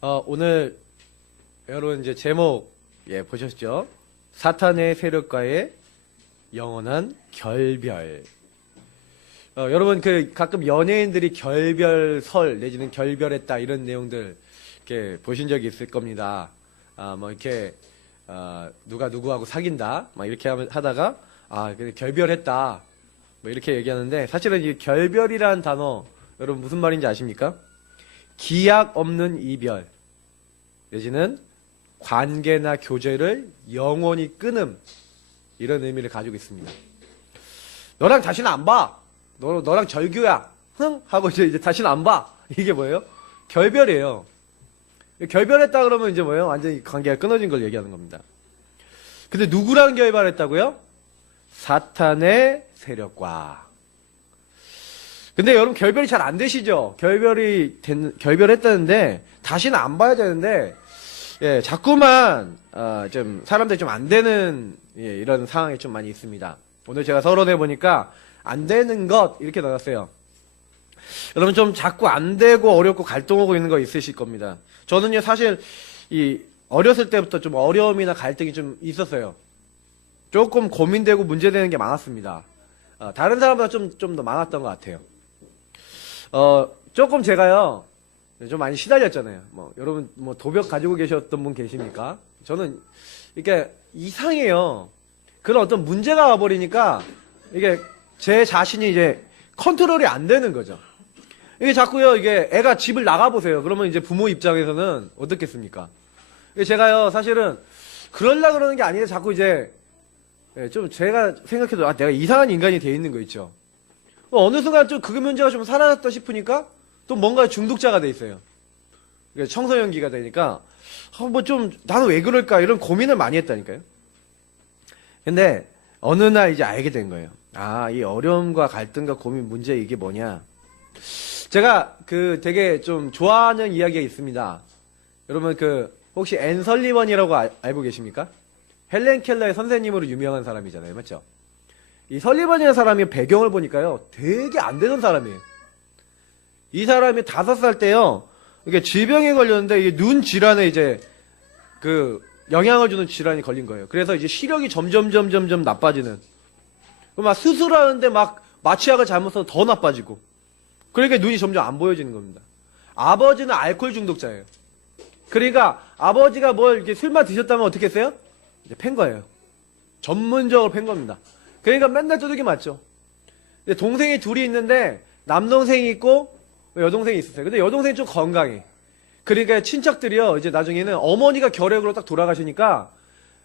오늘 여러분 이제 제목 보셨죠? 사탄의 세력과의 영원한 결별. 여러분 가끔 연예인들이 결별설 내지는 결별했다 이런 내용들 이렇게 보신 적이 있을 겁니다. 뭐 이렇게 누가 누구하고 사귄다 막 이렇게 하다가 근데 결별했다 뭐 이렇게 얘기하는데, 사실은 이 결별이라는 단어 여러분 무슨 말인지 아십니까? 기약 없는 이별 내지는 관계나 교제를 영원히 끊음, 이런 의미를 가지고 있습니다. 너랑 다시는 안 봐. 너랑 절교야. 흥 하고 이제 다시는 안 봐. 이게 뭐예요? 결별이에요. 결별했다 그러면 이제 뭐예요? 완전히 관계가 끊어진 걸 얘기하는 겁니다. 근데 누구랑 결별했다고요? 사탄의 세력과. 근데 여러분 결별이 잘 안 되시죠? 결별했다는데 다시는 안 봐야 되는데 자꾸만 좀 사람들이 좀 안 되는 이런 상황이 좀 많이 있습니다. 오늘 제가 서론해 보니까 안 되는 것 이렇게 넣었어요. 여러분 좀 자꾸 안 되고 어렵고 갈등하고 있는 거 있으실 겁니다. 저는요 사실 어렸을 때부터 좀 어려움이나 갈등이 좀 있었어요. 조금 고민되고 문제되는 게 많았습니다. 다른 사람보다 좀 더 많았던 것 같아요. 조금 제가요, 좀 많이 시달렸잖아요. 여러분, 도벽 가지고 계셨던 분 계십니까? 저는, 이게 이상해요. 그런 어떤 문제가 와버리니까, 이게 제 자신이 이제 컨트롤이 안 되는 거죠. 이게 자꾸요, 이게 애가 집을 나가보세요. 그러면 이제 부모 입장에서는 어떻겠습니까? 제가요, 사실은, 그러려고 그러는 게 아니라 자꾸 이제, 좀 제가 생각해도, 내가 이상한 인간이 돼 있는 거 있죠. 어느 순간 좀 그 문제가 좀 사라졌다 싶으니까 또 뭔가 중독자가 돼 있어요. 청소년기가 되니까 나는 왜 그럴까 이런 고민을 많이 했다니까요. 근데 어느 날 이제 알게 된 거예요. 이 어려움과 갈등과 고민 문제 이게 뭐냐. 제가 되게 좀 좋아하는 이야기가 있습니다. 여러분 혹시 앤 설리번이라고 알고 계십니까? 헬렌 켈러의 선생님으로 유명한 사람이잖아요. 맞죠? 이 설리번이라는 사람이 배경을 보니까요, 되게 안 되는 사람이에요. 이 사람이 5살 때요, 이게 질병에 걸렸는데, 이게 눈 질환에 이제, 영향을 주는 질환이 걸린 거예요. 그래서 이제 시력이 점점 나빠지는. 막 수술하는데 막 마취약을 잘못 써서 더 나빠지고. 그러니까 눈이 점점 안 보여지는 겁니다. 아버지는 알코올 중독자예요. 그러니까 아버지가 이렇게 술만 드셨다면 어떻게 했어요? 이제 팬 거예요. 전문적으로 팬 겁니다. 그러니까 맨날 두들기 맞죠. 동생이 둘이 있는데 남동생이 있고 여동생이 있었어요. 근데 여동생이 좀 건강해. 그러니까 친척들이요, 이제 나중에는 어머니가 결핵으로 딱 돌아가시니까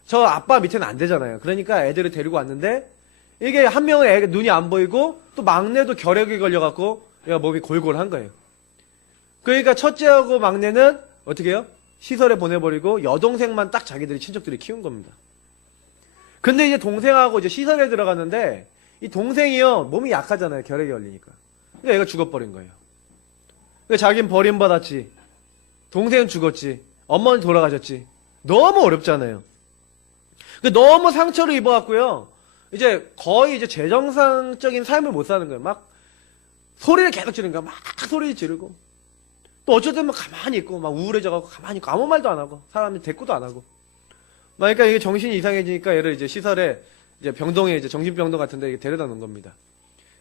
저 아빠 밑에는 안 되잖아요. 그러니까 애들을 데리고 왔는데 이게 한 명은 애가 눈이 안 보이고 또 막내도 결핵에 걸려갖고 얘가 몸이 골골한 거예요. 그러니까 첫째하고 막내는 어떻게 해요? 시설에 보내버리고 여동생만 딱 자기들이 친척들이 키운 겁니다. 근데 이제 동생하고 이제 시설에 들어갔는데 이 동생이요 몸이 약하잖아요. 결핵이 걸리니까. 그러니까 얘가 죽어버린 거예요. 그러니까 자기는 버림받았지. 동생은 죽었지. 엄마는 돌아가셨지. 너무 어렵잖아요. 너무 상처를 입어갖고요. 이제 거의 이제 재정상적인 삶을 못 사는 거예요. 막 소리를 계속 지르는 거야. 막 소리 지르고. 또 어쩔 때는 가만히 있고 막 우울해져갖고 가만히 있고 아무 말도 안 하고 사람이 대꾸도 안 하고. 그러니까 이게 정신이 이상해지니까 얘를 이제 시설에 이제 병동에 이제 정신병동 같은데 데려다 놓은 겁니다.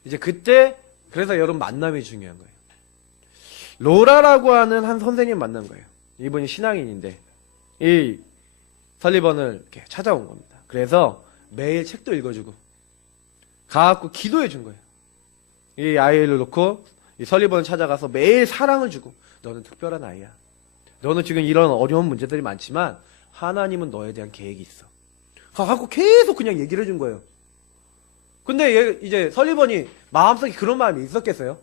이제 그때 그래서 여러분 만남이 중요한 거예요. 로라라고 하는 한 선생님 만난 거예요. 이분이 신앙인인데 이 설리번을 이렇게 찾아온 겁니다. 그래서 매일 책도 읽어주고 가갖고 기도해 준 거예요. 이 아이를 놓고 이 설리번을 찾아가서 매일 사랑을 주고 너는 특별한 아이야. 너는 지금 이런 어려운 문제들이 많지만 하나님은 너에 대한 계획이 있어. 가갖고 계속 그냥 얘기를 해준 거예요. 근데 이제 설리번이 마음속에 그런 마음이 있었겠어요?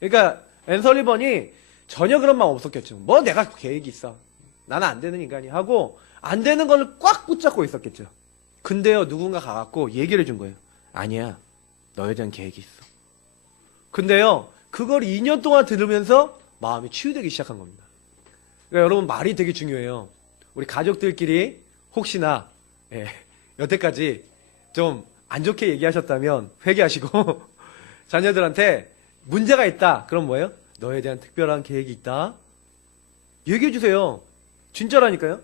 그러니까 앤 설리번이 전혀 그런 마음 없었겠죠. 내가 계획이 있어. 나는 안 되는 인간이 하고 안 되는 걸 꽉 붙잡고 있었겠죠. 근데요 누군가 가갖고 얘기를 해준 거예요. 아니야. 너에 대한 계획이 있어. 근데요 그걸 2년 동안 들으면서 마음이 치유되기 시작한 겁니다. 그러니까 여러분 말이 되게 중요해요. 우리 가족들끼리 혹시나 여태까지 좀 안 좋게 얘기하셨다면 회개하시고 자녀들한테 문제가 있다. 그럼 뭐예요? 너에 대한 특별한 계획이 있다. 얘기해 주세요. 진짜라니까요.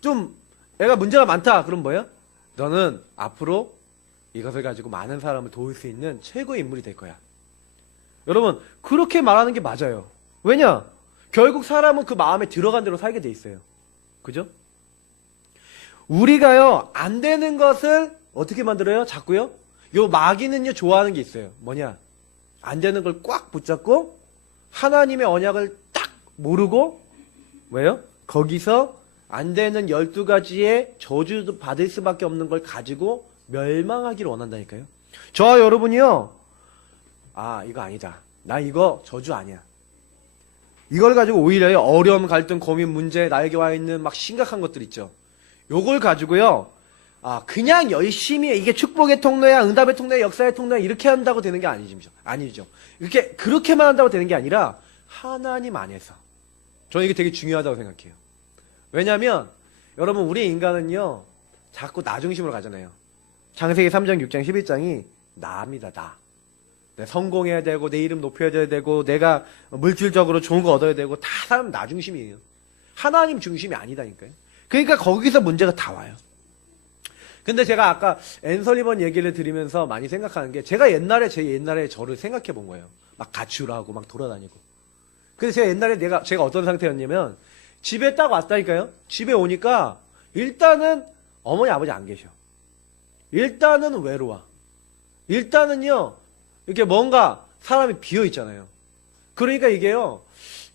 좀 애가 문제가 많다. 그럼 뭐야? 너는 앞으로 이것을 가지고 많은 사람을 도울 수 있는 최고의 인물이 될 거야. 여러분, 그렇게 말하는 게 맞아요. 왜냐? 결국 사람은 그 마음에 들어간 대로 살게 돼 있어요. 그죠? 우리가요, 안 되는 것을 어떻게 만들어요? 자꾸요? 요 마귀는요, 좋아하는 게 있어요. 뭐냐? 안 되는 걸 꽉 붙잡고 하나님의 언약을 딱 모르고 왜요? 거기서 안 되는 12가지의 저주도 받을 수밖에 없는 걸 가지고 멸망하기를 원한다니까요. 저와 여러분이요. 아, 이거 아니다. 나 이거 저주 아니야. 이걸 가지고 오히려 어려움, 갈등, 고민, 문제, 나에게 와 있는 막 심각한 것들 있죠. 요걸 가지고요. 아, 그냥 열심히 이게 축복의 통로야, 응답의 통로야, 역사의 통로야 이렇게 한다고 되는 게 아니죠. 아니죠. 이렇게 그렇게만 한다고 되는 게 아니라 하나님 안에서. 저는 이게 되게 중요하다고 생각해요. 왜냐하면 여러분 우리 인간은요 자꾸 나 중심으로 가잖아요. 창세기 3장, 6장, 11장이 나입니다. 나. 내 성공해야 되고 내 이름 높여야 되고 내가 물질적으로 좋은 거 얻어야 되고 다 사람 나 중심이에요. 하나님 중심이 아니다니까요. 그러니까 거기서 문제가 다 와요. 근데 제가 아까 앤서리번 얘기를 드리면서 많이 생각하는 게 제가 옛날에 제 옛날에 저를 생각해 본 거예요. 막 가출하고 막 돌아다니고. 근데 제가 옛날에 제가 어떤 상태였냐면 집에 딱 왔다니까요. 집에 오니까 일단은 어머니 아버지 안 계셔. 일단은 외로워. 일단은요 이렇게 뭔가 사람이 비어 있잖아요. 그러니까 이게요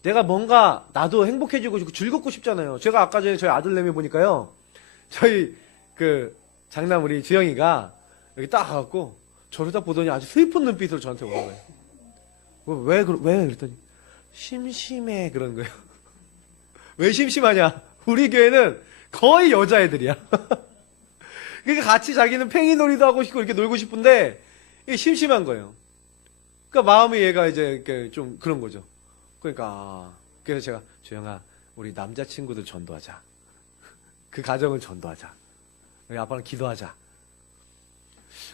내가 뭔가 나도 행복해지고 싶고 즐겁고 싶잖아요. 제가 아까 전에 저희 아들내미 보니까요 저희 그 장남 우리 주영이가 여기 딱 가갖고 저를 딱 보더니 아주 슬픈 눈빛으로 저한테 오는 거예요. 왜 그랬더니 심심해 그러는 거예요. 왜 심심하냐? 우리 교회는 거의 여자애들이야. 그러니까 같이 자기는 팽이놀이도 하고 싶고 이렇게 놀고 싶은데 이게 심심한 거예요. 그러니까 마음이 얘가 이제 이렇게 좀 그런 거죠. 그러니까 그래서 제가 주영아 우리 남자친구들 전도하자. 그 가정을 전도하자. 우리 아빠랑 기도하자.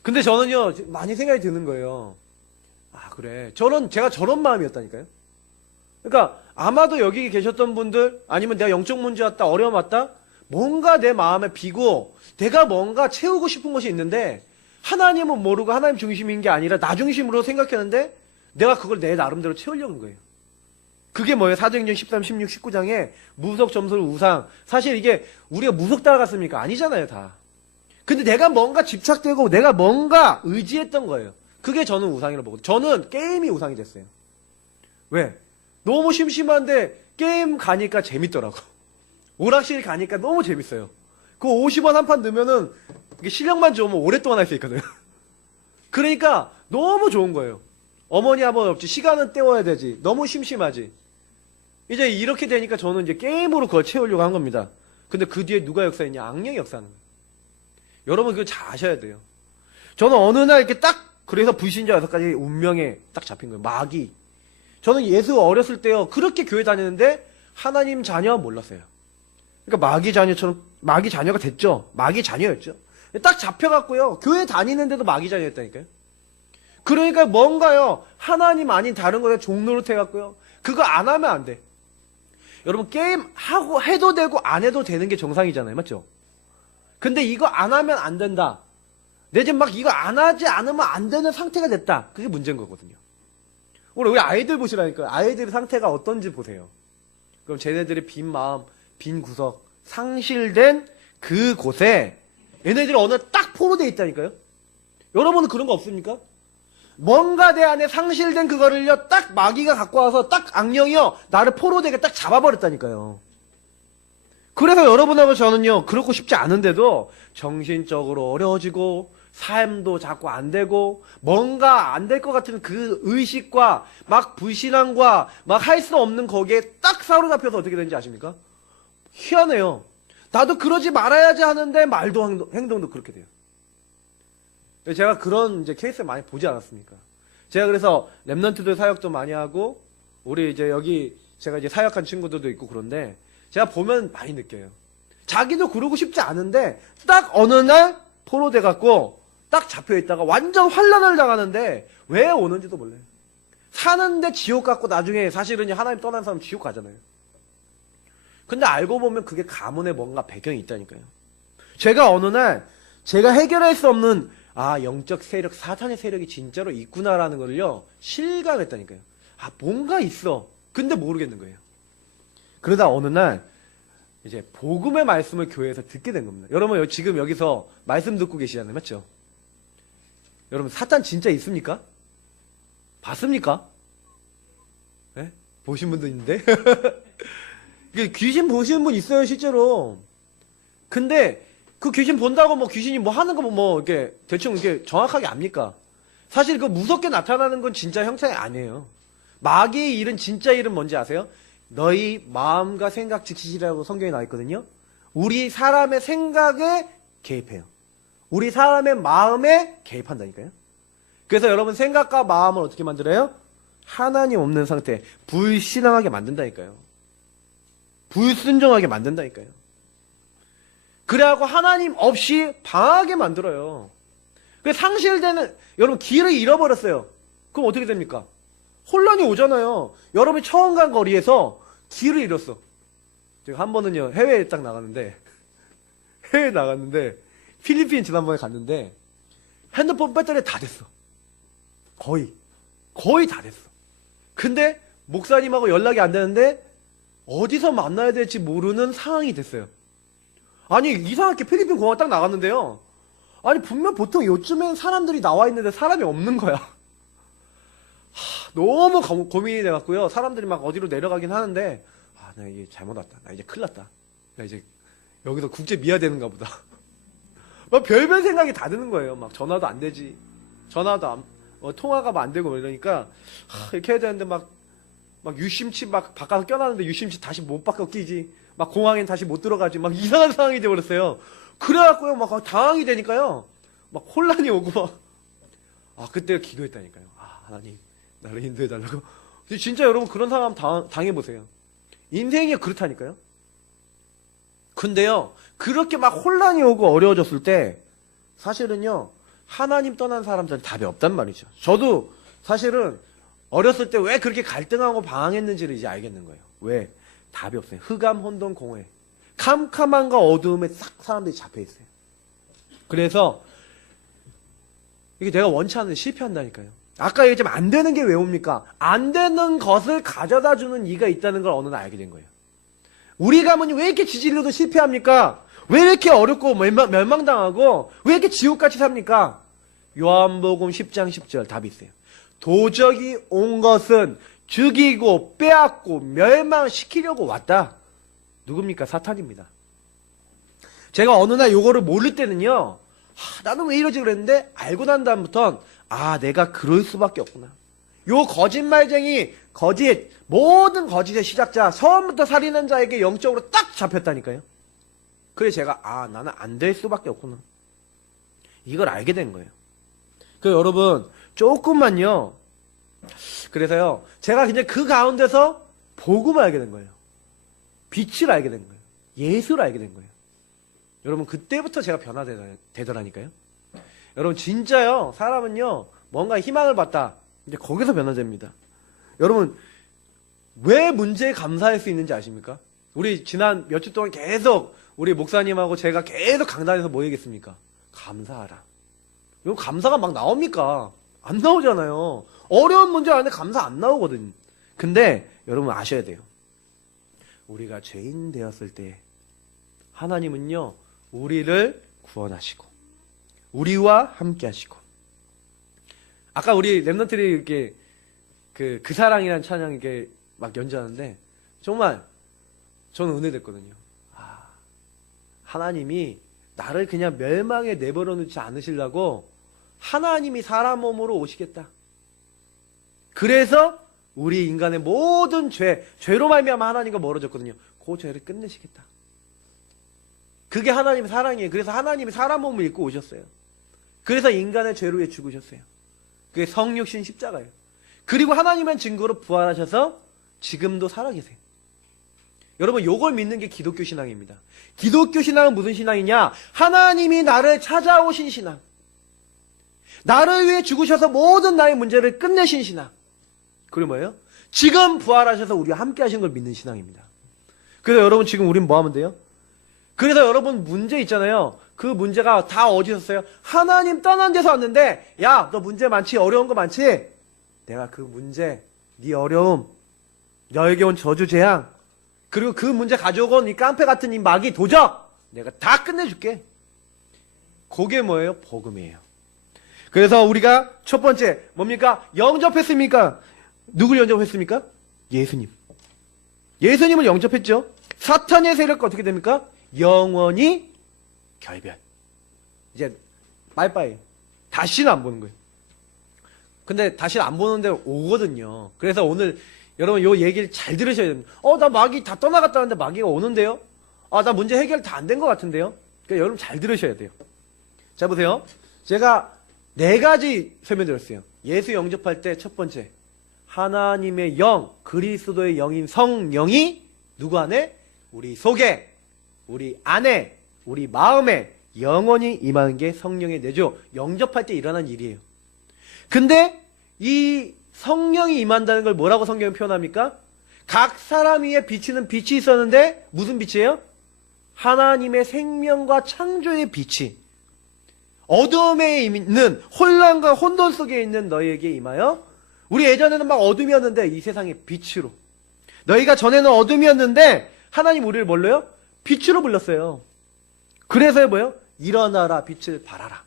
근데 저는요 많이 생각이 드는 거예요. 아 그래 제가 저런 마음이었다니까요. 그러니까 아마도 여기 계셨던 분들 아니면 내가 영적 문제 왔다 어려움 왔다 뭔가 내 마음에 비고 내가 뭔가 채우고 싶은 것이 있는데 하나님은 모르고 하나님 중심인 게 아니라 나 중심으로 생각했는데 내가 그걸 내 나름대로 채우려고 한 거예요. 그게 뭐예요? 사도행전 13, 16, 19장에 무속, 점술, 우상. 사실 이게 우리가 무속 따라갔습니까? 아니잖아요, 다. 근데 내가 뭔가 집착되고 내가 뭔가 의지했던 거예요. 그게 저는 우상이라고 보거든요. 저는 게임이 우상이 됐어요. 왜? 너무 심심한데 게임 가니까 재밌더라고. 오락실 가니까 너무 재밌어요. 그 50원 한 판 넣으면은 실력만 좋으면 오랫동안 할 수 있거든요. 그러니까 너무 좋은 거예요. 어머니 아버지 없지 시간은 때워야 되지. 너무 심심하지. 이제 이렇게 되니까 저는 이제 게임으로 그걸 채우려고 한 겁니다. 근데 그 뒤에 누가 역사했냐? 악령이 역사하는 거예요. 여러분 그거 잘 아셔야 돼요. 저는 어느 날 이렇게 딱 그래서 불신자 6가지 운명에 딱 잡힌 거예요. 마귀. 저는 예수 어렸을 때요. 그렇게 교회 다녔는데 하나님 자녀 몰랐어요. 그러니까 마귀 자녀가 됐죠. 마귀 자녀였죠. 딱 잡혀갖고요. 교회 다니는데도 마귀 자녀였다니까요. 그러니까 뭔가요. 하나님 아닌 다른 거에 종노릇 해갖고요. 그거 안 하면 안 돼. 여러분 게임 하고 해도 되고 안 해도 되는 게 정상이잖아요. 맞죠? 근데 이거 안 하면 안 된다. 내지 막 이거 안 하지 않으면 안 되는 상태가 됐다. 그게 문제인 거거든요. 우리 아이들 보시라니까요. 아이들 상태가 어떤지 보세요. 그럼 쟤네들의 빈 마음, 빈 구석, 상실된 그곳에 얘네들이 어느 딱 포로되어 있다니까요. 여러분은 그런 거 없습니까? 뭔가 내 안에 상실된 그거를요 딱 마귀가 갖고 와서 딱 악령이요 나를 포로되게 딱 잡아버렸다니까요. 그래서 여러분하고 저는요 그렇고 싶지 않은데도 정신적으로 어려워지고 삶도 자꾸 안 되고 뭔가 안 될 것 같은 그 의식과 막 불신앙과 막 할 수 없는 거기에 딱 사로잡혀서 어떻게 되는지 아십니까? 희한해요. 나도 그러지 말아야지 하는데 말도 행동도 그렇게 돼요. 제가 그런 이제 케이스를 많이 보지 않았습니까? 제가 그래서 랩런트들 사역도 많이 하고 우리 이제 여기 제가 이제 사역한 친구들도 있고 그런데 제가 보면 많이 느껴요. 자기도 그러고 싶지 않은데 딱 어느 날 포로돼 갖고 딱 잡혀 있다가 완전 환란을 당하는데 왜 오는지도 몰라요. 사는데 지옥 같고 나중에 사실은 하나님 떠난 사람 지옥 가잖아요. 근데 알고 보면 그게 가문에 뭔가 배경이 있다니까요. 제가 어느 날 제가 해결할 수 없는 영적 세력, 사탄의 세력이 진짜로 있구나라는 걸요 실감했다니까요. 뭔가 있어. 근데 모르겠는 거예요. 그러다 어느 날 이제 복음의 말씀을 교회에서 듣게 된 겁니다. 여러분 지금 여기서 말씀 듣고 계시잖아요. 맞죠? 여러분 사탄 진짜 있습니까? 봤습니까? 네? 보신 분도 있는데 귀신 보시는 분 있어요 실제로. 근데 그 귀신 본다고 뭐 귀신이 뭐 하는 거 뭐 이렇게 대충 이렇게 정확하게 압니까? 사실 그 무섭게 나타나는 건 진짜 형상이 아니에요. 마귀의 일은 진짜 일은 뭔지 아세요? 너희 마음과 생각 지키시라고 성경에 나와 있거든요. 우리 사람의 생각에 개입해요. 우리 사람의 마음에 개입한다니까요. 그래서 여러분 생각과 마음을 어떻게 만들어요? 하나님 없는 상태, 불신앙하게 만든다니까요. 불순종하게 만든다니까요. 그래갖고 하나님 없이 방하게 만들어요. 그래서 상실되는, 여러분 길을 잃어버렸어요. 그럼 어떻게 됩니까? 혼란이 오잖아요. 여러분이 처음 간 거리에서 길을 잃었어. 제가 한 번은요 해외에 딱 나갔는데 필리핀 지난번에 갔는데 핸드폰 배터리 다 됐어. 거의 다 됐어. 근데 목사님하고 연락이 안 되는데 어디서 만나야 될지 모르는 상황이 됐어요. 아니 이상하게 필리핀 공항 딱 나갔는데요. 아니 분명 보통 요즘엔 사람들이 나와 있는데 사람이 없는 거야. 너무 고민이 돼갖고요. 사람들이 막 어디로 내려가긴 하는데 나 이게 잘못 왔다. 나 이제 큰일 났다. 나 이제 여기서 국제 미화되는가 보다. 막 별별 생각이 다 드는 거예요. 막 전화도 안 되지. 전화도 통화가 안 되고 이러니까 이렇게 해야 되는데 막 유심칩 막 바꿔서 껴놨는데 유심칩 다시 못 바꿔 끼지. 막 공항엔 다시 못 들어가지. 막 이상한 상황이 돼버렸어요. 그래갖고요 막 당황이 되니까요. 막 혼란이 오고 막 그때 기도했다니까요. 하나님 나를 인도해달라고. 진짜 여러분 그런 상황 당해보세요. 인생이 그렇다니까요. 근데요 그렇게 막 혼란이 오고 어려워졌을 때 사실은요 하나님 떠난 사람들은 답이 없단 말이죠. 저도 사실은 어렸을 때 왜 그렇게 갈등하고 방황했는지를 이제 알겠는 거예요. 왜? 답이 없어요. 흑암, 혼돈, 공허해. 캄캄함과 어두움에 싹 사람들이 잡혀있어요. 그래서 이게 내가 원치 않는데 실패한다니까요. 아까 얘기했지만 안 되는 게 왜 옵니까? 안 되는 것을 가져다 주는 이가 있다는 걸 어느 날 알게 된 거예요. 우리 가문이 왜 이렇게 지질로도 실패합니까? 왜 이렇게 어렵고 멸망당하고 왜 이렇게 지옥같이 삽니까? 요한복음 10장 10절 답이 있어요. 도적이 온 것은 죽이고 빼앗고 멸망시키려고 왔다. 누굽니까? 사탄입니다. 제가 어느 날 요거를 모를 때는요. 나는 왜 이러지 그랬는데 알고 난 다음부턴 내가 그럴 수밖에 없구나. 요 거짓말쟁이 모든 거짓의 시작자 처음부터 살인한 자에게 영적으로 딱 잡혔다니까요. 그래서 제가 나는 안 될 수밖에 없구나. 이걸 알게 된 거예요. 여러분 조금만요. 그래서요 제가 이제 그 가운데서 복음을 알게 된 거예요. 빛을 알게 된 거예요. 예수를 알게 된 거예요. 여러분 그때부터 제가 변화되더라니까요. 여러분 진짜요 사람은요 뭔가 희망을 봤다 이제 거기서 변화됩니다. 여러분 왜 문제에 감사할 수 있는지 아십니까? 우리 지난 몇 주 동안 계속 우리 목사님하고 제가 계속 강단에서 뭐 얘기했습니까? 감사하라. 이거 감사가 막 나옵니까? 안 나오잖아요. 어려운 문제 안에 감사 안 나오거든. 근데 여러분 아셔야 돼요. 우리가 죄인 되었을 때 하나님은요 우리를 구원하시고 우리와 함께 하시고 아까 우리 랩런트들이 이렇게 그 사랑이라는 찬양 이렇게 막 연주하는데 정말 저는 은혜됐거든요. 하나님이 나를 그냥 멸망에 내버려 놓지 않으시려고 하나님이 사람 몸으로 오시겠다. 그래서 우리 인간의 모든 죄로 말미암아 하나님과 멀어졌거든요. 그 죄를 끝내시겠다. 그게 하나님의 사랑이에요. 그래서 하나님이 사람 몸을 입고 오셨어요. 그래서 인간의 죄로 위해 죽으셨어요. 그게 성육신 십자가예요. 그리고 하나님의 증거로 부활하셔서 지금도 살아계세요. 여러분 요걸 믿는 게 기독교 신앙입니다. 기독교 신앙은 무슨 신앙이냐? 하나님이 나를 찾아오신 신앙. 나를 위해 죽으셔서 모든 나의 문제를 끝내신 신앙. 그리고 뭐예요? 지금 부활하셔서 우리와 함께 하신 걸 믿는 신앙입니다. 그래서 여러분 지금 우린 뭐 하면 돼요? 그래서 여러분 문제 있잖아요. 그 문제가 다 어디서 왔어요? 하나님 떠난 데서 왔는데, 야, 너 문제 많지? 어려운 거 많지? 내가 그 문제, 네 어려움, 너에게 온 저주 재앙, 그리고 그 문제 가져오고 온 이 깡패 같은 이 마귀 도적, 내가 다 끝내줄게. 그게 뭐예요? 복음이에요. 그래서 우리가 첫 번째 뭡니까? 영접했습니까? 누굴 영접했습니까? 예수님. 예수님을 영접했죠. 사탄의 세력과 어떻게 됩니까? 영원히 결별. 이제 빠이빠이. 다시는 안 보는 거예요. 근데 다시는 안 보는데 오거든요. 그래서 오늘 여러분 요 얘기를 잘 들으셔야 됩니다. 나 마귀 다 떠나갔다는데 마귀가 오는데요? 나 문제 해결 다 안 된 것 같은데요? 그러니까 여러분 잘 들으셔야 돼요. 자, 보세요. 제가 4가지 설명드렸어요. 예수 영접할 때 첫 번째, 하나님의 영, 그리스도의 영인 성령이 누구 안에? 우리 속에, 우리 안에, 우리 마음에 영원히 임하는 게 성령의 내조. 영접할 때 일어난 일이에요. 근데 이 성령이 임한다는 걸 뭐라고 성경이 표현합니까? 각 사람 위에 비치는 빛이 있었는데 무슨 빛이에요? 하나님의 생명과 창조의 빛이 어둠에 있는 혼란과 혼돈 속에 있는 너희에게 임하여, 우리 예전에는 막 어둠이었는데 이 세상의 빛으로, 너희가 전에는 어둠이었는데 하나님 우리를 뭘로요? 빛으로 불렀어요. 그래서 뭐예요? 일어나라, 빛을 발하라.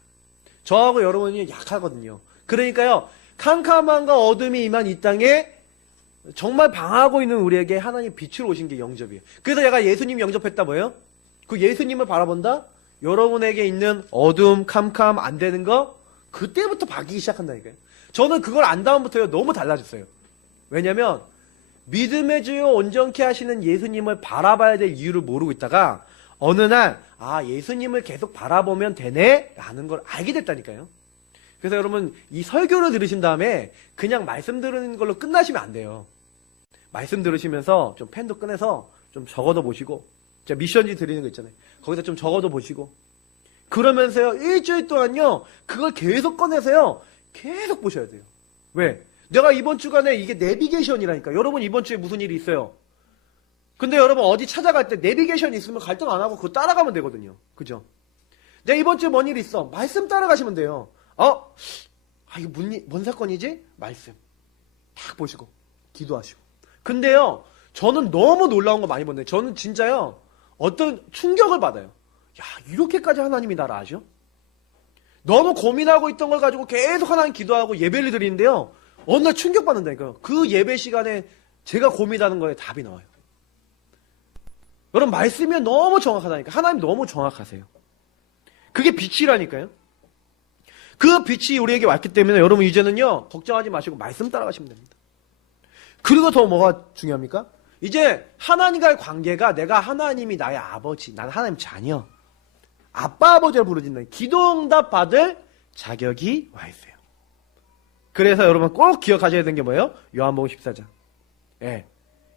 저하고 여러분이 약하거든요. 그러니까요, 캄캄함과 어둠이 임한 이 땅에 정말 방하고 있는 우리에게 하나님 빛으로 오신 게 영접이에요. 그래서 제가 예수님 영접했다 뭐예요? 그 예수님을 바라본다? 여러분에게 있는 어둠, 캄캄, 안 되는 거 그때부터 바뀌기 시작한다니까요. 저는 그걸 안 다음부터요 너무 달라졌어요. 왜냐면 믿음의 주요 온전케 하시는 예수님을 바라봐야 될 이유를 모르고 있다가 어느 날 예수님을 계속 바라보면 되네 라는 걸 알게 됐다니까요. 그래서 여러분 이 설교를 들으신 다음에 그냥 말씀 들으는 걸로 끝나시면 안 돼요. 말씀 들으시면서 좀 펜도 꺼내서 좀 적어도 보시고, 제가 미션지 드리는 거 있잖아요. 거기서 좀 적어도 보시고, 그러면서요 일주일 동안요 그걸 계속 꺼내서요 계속 보셔야 돼요. 왜? 내가 이번 주간에 이게 내비게이션이라니까. 여러분 이번 주에 무슨 일이 있어요? 근데 여러분 어디 찾아갈 때 내비게이션이 있으면 갈등 안 하고 그거 따라가면 되거든요. 그죠? 내가 이번 주에 뭔 일이 있어? 말씀 따라가시면 돼요. 이거 뭔 사건이지? 말씀 딱 보시고 기도하시고. 근데요 저는 너무 놀라운 거 많이 봤는데, 저는 진짜요 어떤 충격을 받아요. 야, 이렇게까지 하나님이 나를 아셔? 너무 고민하고 있던 걸 가지고 계속 하나님 기도하고 예배를 드리는데요, 어느 날 충격받는다니까요. 그 예배 시간에 제가 고민하는 거에 답이 나와요. 여러분 말씀이 너무 정확하다니까. 하나님 너무 정확하세요. 그게 빛이라니까요. 그 빛이 우리에게 왔기 때문에 여러분 이제는요 걱정하지 마시고 말씀 따라가시면 됩니다. 그리고 더 뭐가 중요합니까? 이제 하나님과의 관계가, 내가 하나님이 나의 아버지, 나는 하나님 자녀, 아빠 아버지를 부르짖는 기도응답 받을 자격이 와 있어요. 그래서 여러분 꼭 기억하셔야 되는 게 뭐예요? 요한복음 14장.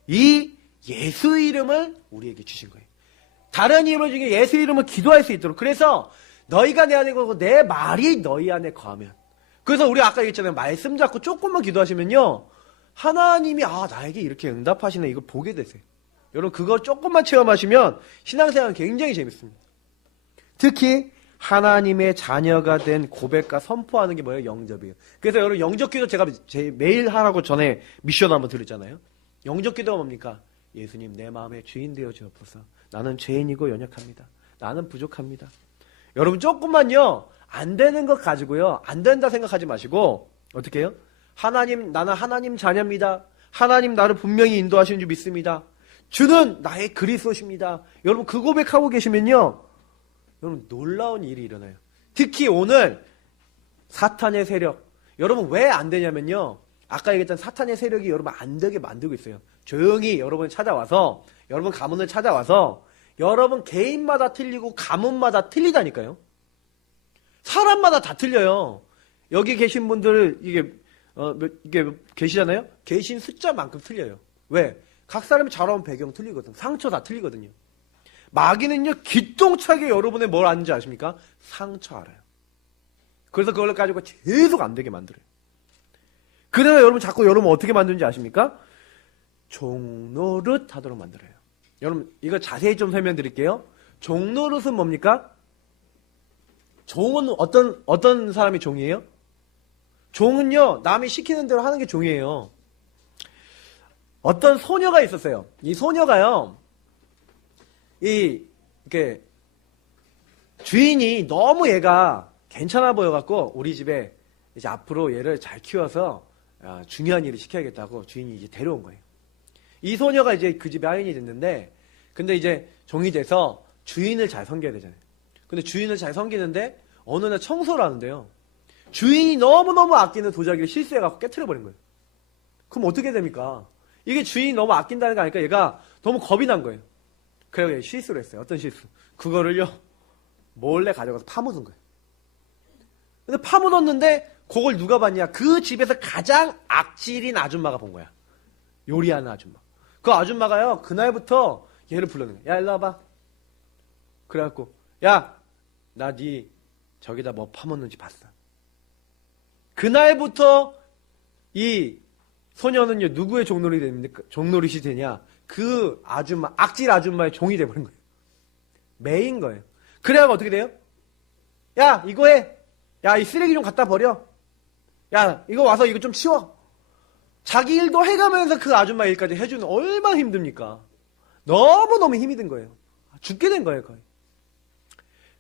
이 예수 이름을 우리에게 주신 거예요. 다른 이름 중에 예수 이름을 기도할 수 있도록. 그래서 너희가 내 안에 거하고 내 말이 너희 안에 거하면. 그래서 우리 아까 얘기했잖아요. 말씀 잡고 조금만 기도하시면요 하나님이 나에게 이렇게 응답하시네, 이걸 보게 되세요. 여러분 그걸 조금만 체험하시면 신앙생활은 굉장히 재밌습니다. 특히 하나님의 자녀가 된 고백과 선포하는 게 뭐예요? 영접이에요. 그래서 여러분 영접기도 제가 매일 하라고 전에 미션 한번 드렸잖아요. 영접기도가 뭡니까? 예수님 내 마음의 주인 되어 주옵소서. 나는 죄인이고 연약합니다. 나는 부족합니다. 여러분 조금만요 안 되는 것 가지고요 안 된다 생각하지 마시고 어떻게 해요? 하나님, 나는 하나님 자녀입니다. 하나님 나를 분명히 인도하시는 줄 믿습니다. 주는 나의 그리스도십니다. 여러분 그 고백하고 계시면요 여러분 놀라운 일이 일어나요. 특히 오늘 사탄의 세력, 여러분 왜 안 되냐면요 아까 얘기했던 사탄의 세력이 여러분 안 되게 만들고 있어요. 조용히 여러분 찾아와서, 여러분 가문을 찾아와서 여러분 개인마다 틀리고 가문마다 틀리다니까요. 사람마다 다 틀려요. 여기 계신 분들 이게 계시잖아요. 계신 숫자만큼 틀려요. 왜? 각 사람이 자라온 배경 틀리거든. 상처 다 틀리거든요. 마귀는요 기똥차게 여러분의 뭘 아는지 아십니까? 상처 알아요. 그래서 그걸 가지고 계속 안 되게 만들어요. 그래서 여러분 자꾸 여러분 어떻게 만드는지 아십니까? 종노릇 하도록 만들어요. 여러분, 이거 자세히 좀 설명드릴게요. 종노릇은 뭡니까? 종은 어떤 사람이 종이에요? 종은요, 남이 시키는 대로 하는 게 종이에요. 어떤 소녀가 있었어요. 이 소녀가요, 이렇게, 주인이 너무 얘가 괜찮아 보여갖고, 우리 집에 이제 앞으로 얘를 잘 키워서, 중요한 일을 시켜야겠다고 주인이 이제 데려온 거예요. 이 소녀가 이제 그 집에 하인이 됐는데, 근데 이제 종이 돼서 주인을 잘 섬겨야 되잖아요. 근데 주인을 잘 섬기는데, 어느 날 청소를 하는데요. 주인이 너무너무 아끼는 도자기를 실수해갖고 깨트려버린 거예요. 그럼 어떻게 됩니까? 이게 주인이 너무 아낀다는 거 아니까 얘가 너무 겁이 난 거예요. 그래서 실수를 했어요. 어떤 실수? 그거를요, 몰래 가져가서 파묻은 거예요. 근데 파묻었는데, 그걸 누가 봤냐? 그 집에서 가장 악질인 아줌마가 본 거야. 요리하는 아줌마. 그 아줌마가요, 그날부터 얘를 불러낸 거야. 야, 일로 와봐. 그래갖고, 야, 나 네 저기다 뭐 파묻는지 봤어. 그날부터 이 소녀는요, 누구의 종노릇이 되냐? 그 아줌마, 악질 아줌마의 종이 돼버린 거예요. 매인 거예요. 그래야 어떻게 돼요? 야, 이거 해. 야, 이 쓰레기 좀 갖다 버려. 야, 이거 와서 이거 좀 치워. 자기 일도 해가면서 그 아줌마 일까지 해주는 얼마나 힘듭니까? 너무너무 힘이 든 거예요. 죽게 된 거예요, 거의.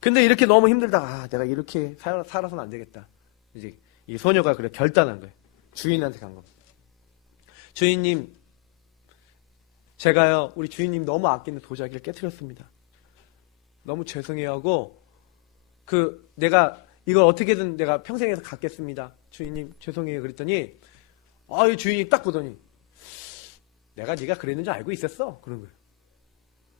근데 이렇게 너무 힘들다가, 내가 이렇게 살아서는 안 되겠다. 이제 이 소녀가 그래 결단한 거예요. 주인한테 간 겁니다. 주인님, 제가요, 우리 주인님 너무 아끼는 도자기를 깨트렸습니다. 너무 죄송해요 하고, 내가 이걸 어떻게든 내가 평생에서 갚겠습니다. 주인님, 죄송해요. 그랬더니, 이 주인이 딱 보더니, 내가 네가 그랬는지 알고 있었어. 그런 거예요.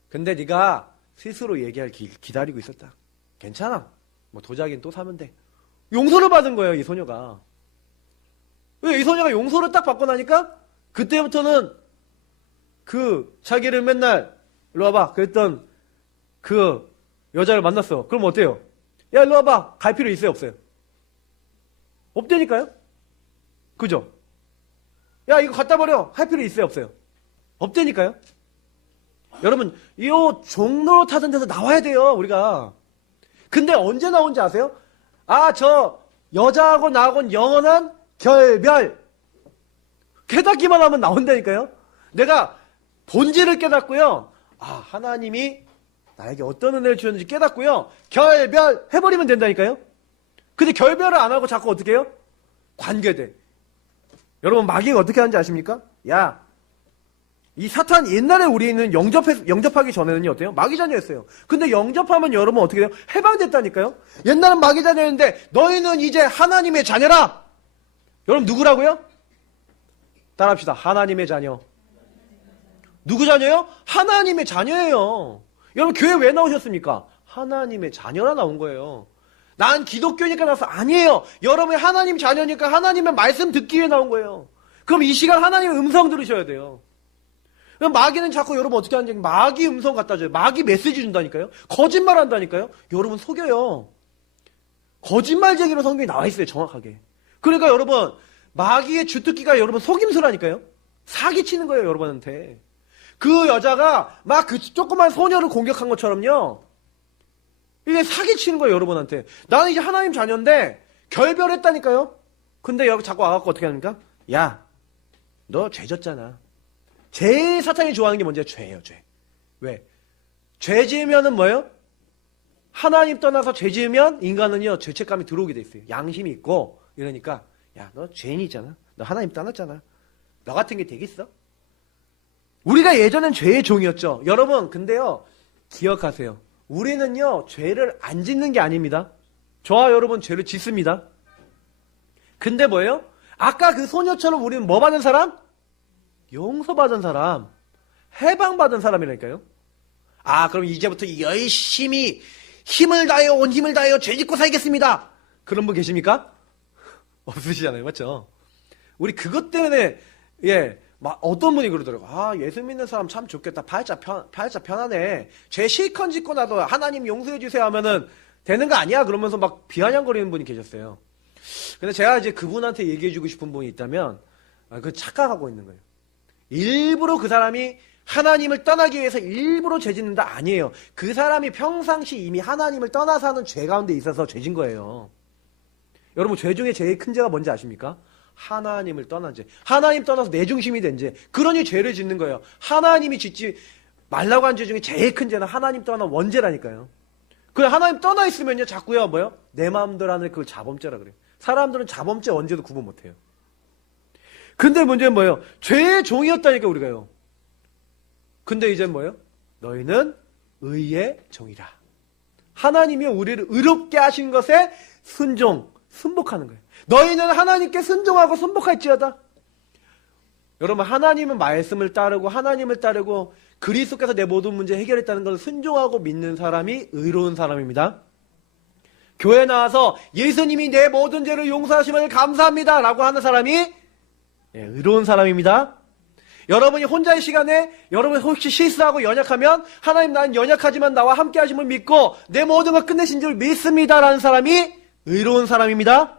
근데 네가 스스로 얘기할 기다리고 있었다. 괜찮아. 뭐 도자기는 또 사면 돼. 용서를 받은 거예요, 이 소녀가. 왜 이 소녀가 용서를 딱 받고 나니까 그때부터는 자기를 맨날 일로 와봐 그랬던 그 여자를 만났어. 그럼 어때요? 야, 일로 와봐. 갈 필요 있어요, 없어요? 없다니까요? 그죠? 야, 이거 갖다 버려. 할 필요 있어요, 없어요? 없다니까요? 여러분, 이 종로로 타던 데서 나와야 돼요, 우리가. 근데 언제 나온지 아세요? 저 여자하고 나하고는 영원한 결별. 깨닫기만 하면 나온다니까요? 내가 본질을 깨닫고요. 하나님이 나에게 어떤 은혜를 주셨는지 깨닫고요. 결별 해버리면 된다니까요? 근데 결별을 안 하고 자꾸 어떻게 해요? 관계돼. 여러분, 마귀가 어떻게 하는지 아십니까? 야, 이 사탄 옛날에 우리는 영접하기 전에는요, 어때요? 마귀 자녀였어요. 근데 영접하면 여러분 어떻게 돼요? 해방됐다니까요? 옛날은 마귀 자녀였는데 너희는 이제 하나님의 자녀라! 여러분 누구라고요? 따라합시다. 하나님의 자녀. 누구 자녀요? 하나님의 자녀예요. 여러분 교회 왜 나오셨습니까? 하나님의 자녀라 나온 거예요. 난 기독교니까 나와서 아니에요. 여러분이 하나님 자녀니까 하나님의 말씀 듣기 위해 나온 거예요. 그럼 이 시간 하나님의 음성 들으셔야 돼요. 마귀는 자꾸 여러분 어떻게 하는지 마귀 음성 갖다 줘요. 마귀 메시지 준다니까요. 거짓말 한다니까요. 여러분 속여요. 거짓말쟁이로 성경이 나와 있어요. 정확하게. 그러니까 여러분 마귀의 주특기가 여러분 속임수라니까요. 사기치는 거예요. 여러분한테. 그 여자가 막 그 조그만 소녀를 공격한 것처럼요. 이게 사기치는 거예요. 여러분한테. 나는 이제 하나님 자녀인데 결별했다니까요. 근데 여기 자꾸 와갖고 어떻게 합니까? 야, 너 죄 졌잖아. 제일 사탄이 좋아하는 게 뭔지 죄예요, 죄. 왜? 죄 지으면은 뭐예요? 하나님 떠나서 죄 지으면 인간은요, 죄책감이 들어오게 돼 있어요. 양심이 있고, 이러니까, 야, 너 죄인이잖아. 너 하나님 떠났잖아. 너 같은 게 되겠어? 우리가 예전엔 죄의 종이었죠. 여러분, 근데요, 기억하세요. 우리는요, 죄를 안 짓는 게 아닙니다. 저와 여러분 죄를 짓습니다. 근데 뭐예요? 아까 그 소녀처럼 우리는 뭐 받은 사람? 용서받은 사람, 해방받은 사람이라니까요. 그럼 이제부터 열심히 힘을 다해요, 온 힘을 다해요, 죄 짓고 살겠습니다. 그런 분 계십니까? 없으시잖아요, 맞죠? 우리 그것 때문에 어떤 분이 그러더라고요. 예수 믿는 사람 참 좋겠다. 팔자 편하네. 죄 실컷 짓고 나도 하나님 용서해 주세요 하면은 되는 거 아니야? 그러면서 막 비아냥거리는 분이 계셨어요. 근데 제가 이제 그분한테 얘기해 주고 싶은 분이 있다면 그 착각하고 있는 거예요. 일부러 그 사람이 하나님을 떠나기 위해서 일부러 죄 짓는다? 아니에요. 그 사람이 평상시 이미 하나님을 떠나서 하는 죄 가운데 있어서 죄진 거예요. 여러분, 죄 중에 제일 큰 죄가 뭔지 아십니까? 하나님을 떠난 죄. 하나님 떠나서 내 중심이 된 죄. 그러니 죄를 짓는 거예요. 하나님이 짓지 말라고 한 죄 중에 제일 큰 죄는 하나님 떠난 원죄라니까요. 그 하나님 떠나 있으면요, 자꾸요, 뭐요? 내 마음대로 하는 그걸 자범죄라 그래요. 사람들은 자범죄, 원죄도 구분 못해요. 근데 문제는 뭐예요? 죄의 종이었다니까, 우리가요. 근데 이제 뭐예요? 너희는 의의 종이라. 하나님이 우리를 의롭게 하신 것에 순복하는 거예요. 너희는 하나님께 순종하고 순복할지어다. 여러분, 하나님은 말씀을 따르고 하나님을 따르고 그리스도께서 내 모든 문제 해결했다는 걸 순종하고 믿는 사람이 의로운 사람입니다. 교회 나와서 예수님이 내 모든 죄를 용서하심을 감사합니다 라고 하는 사람이 의로운 사람입니다. 여러분이 혼자의 시간에 여러분 혹시 실수하고 연약하면 하나님, 나는 연약하지만 나와 함께 하심을 믿고 내 모든 걸 끝내신 줄 믿습니다 라는 사람이 의로운 사람입니다.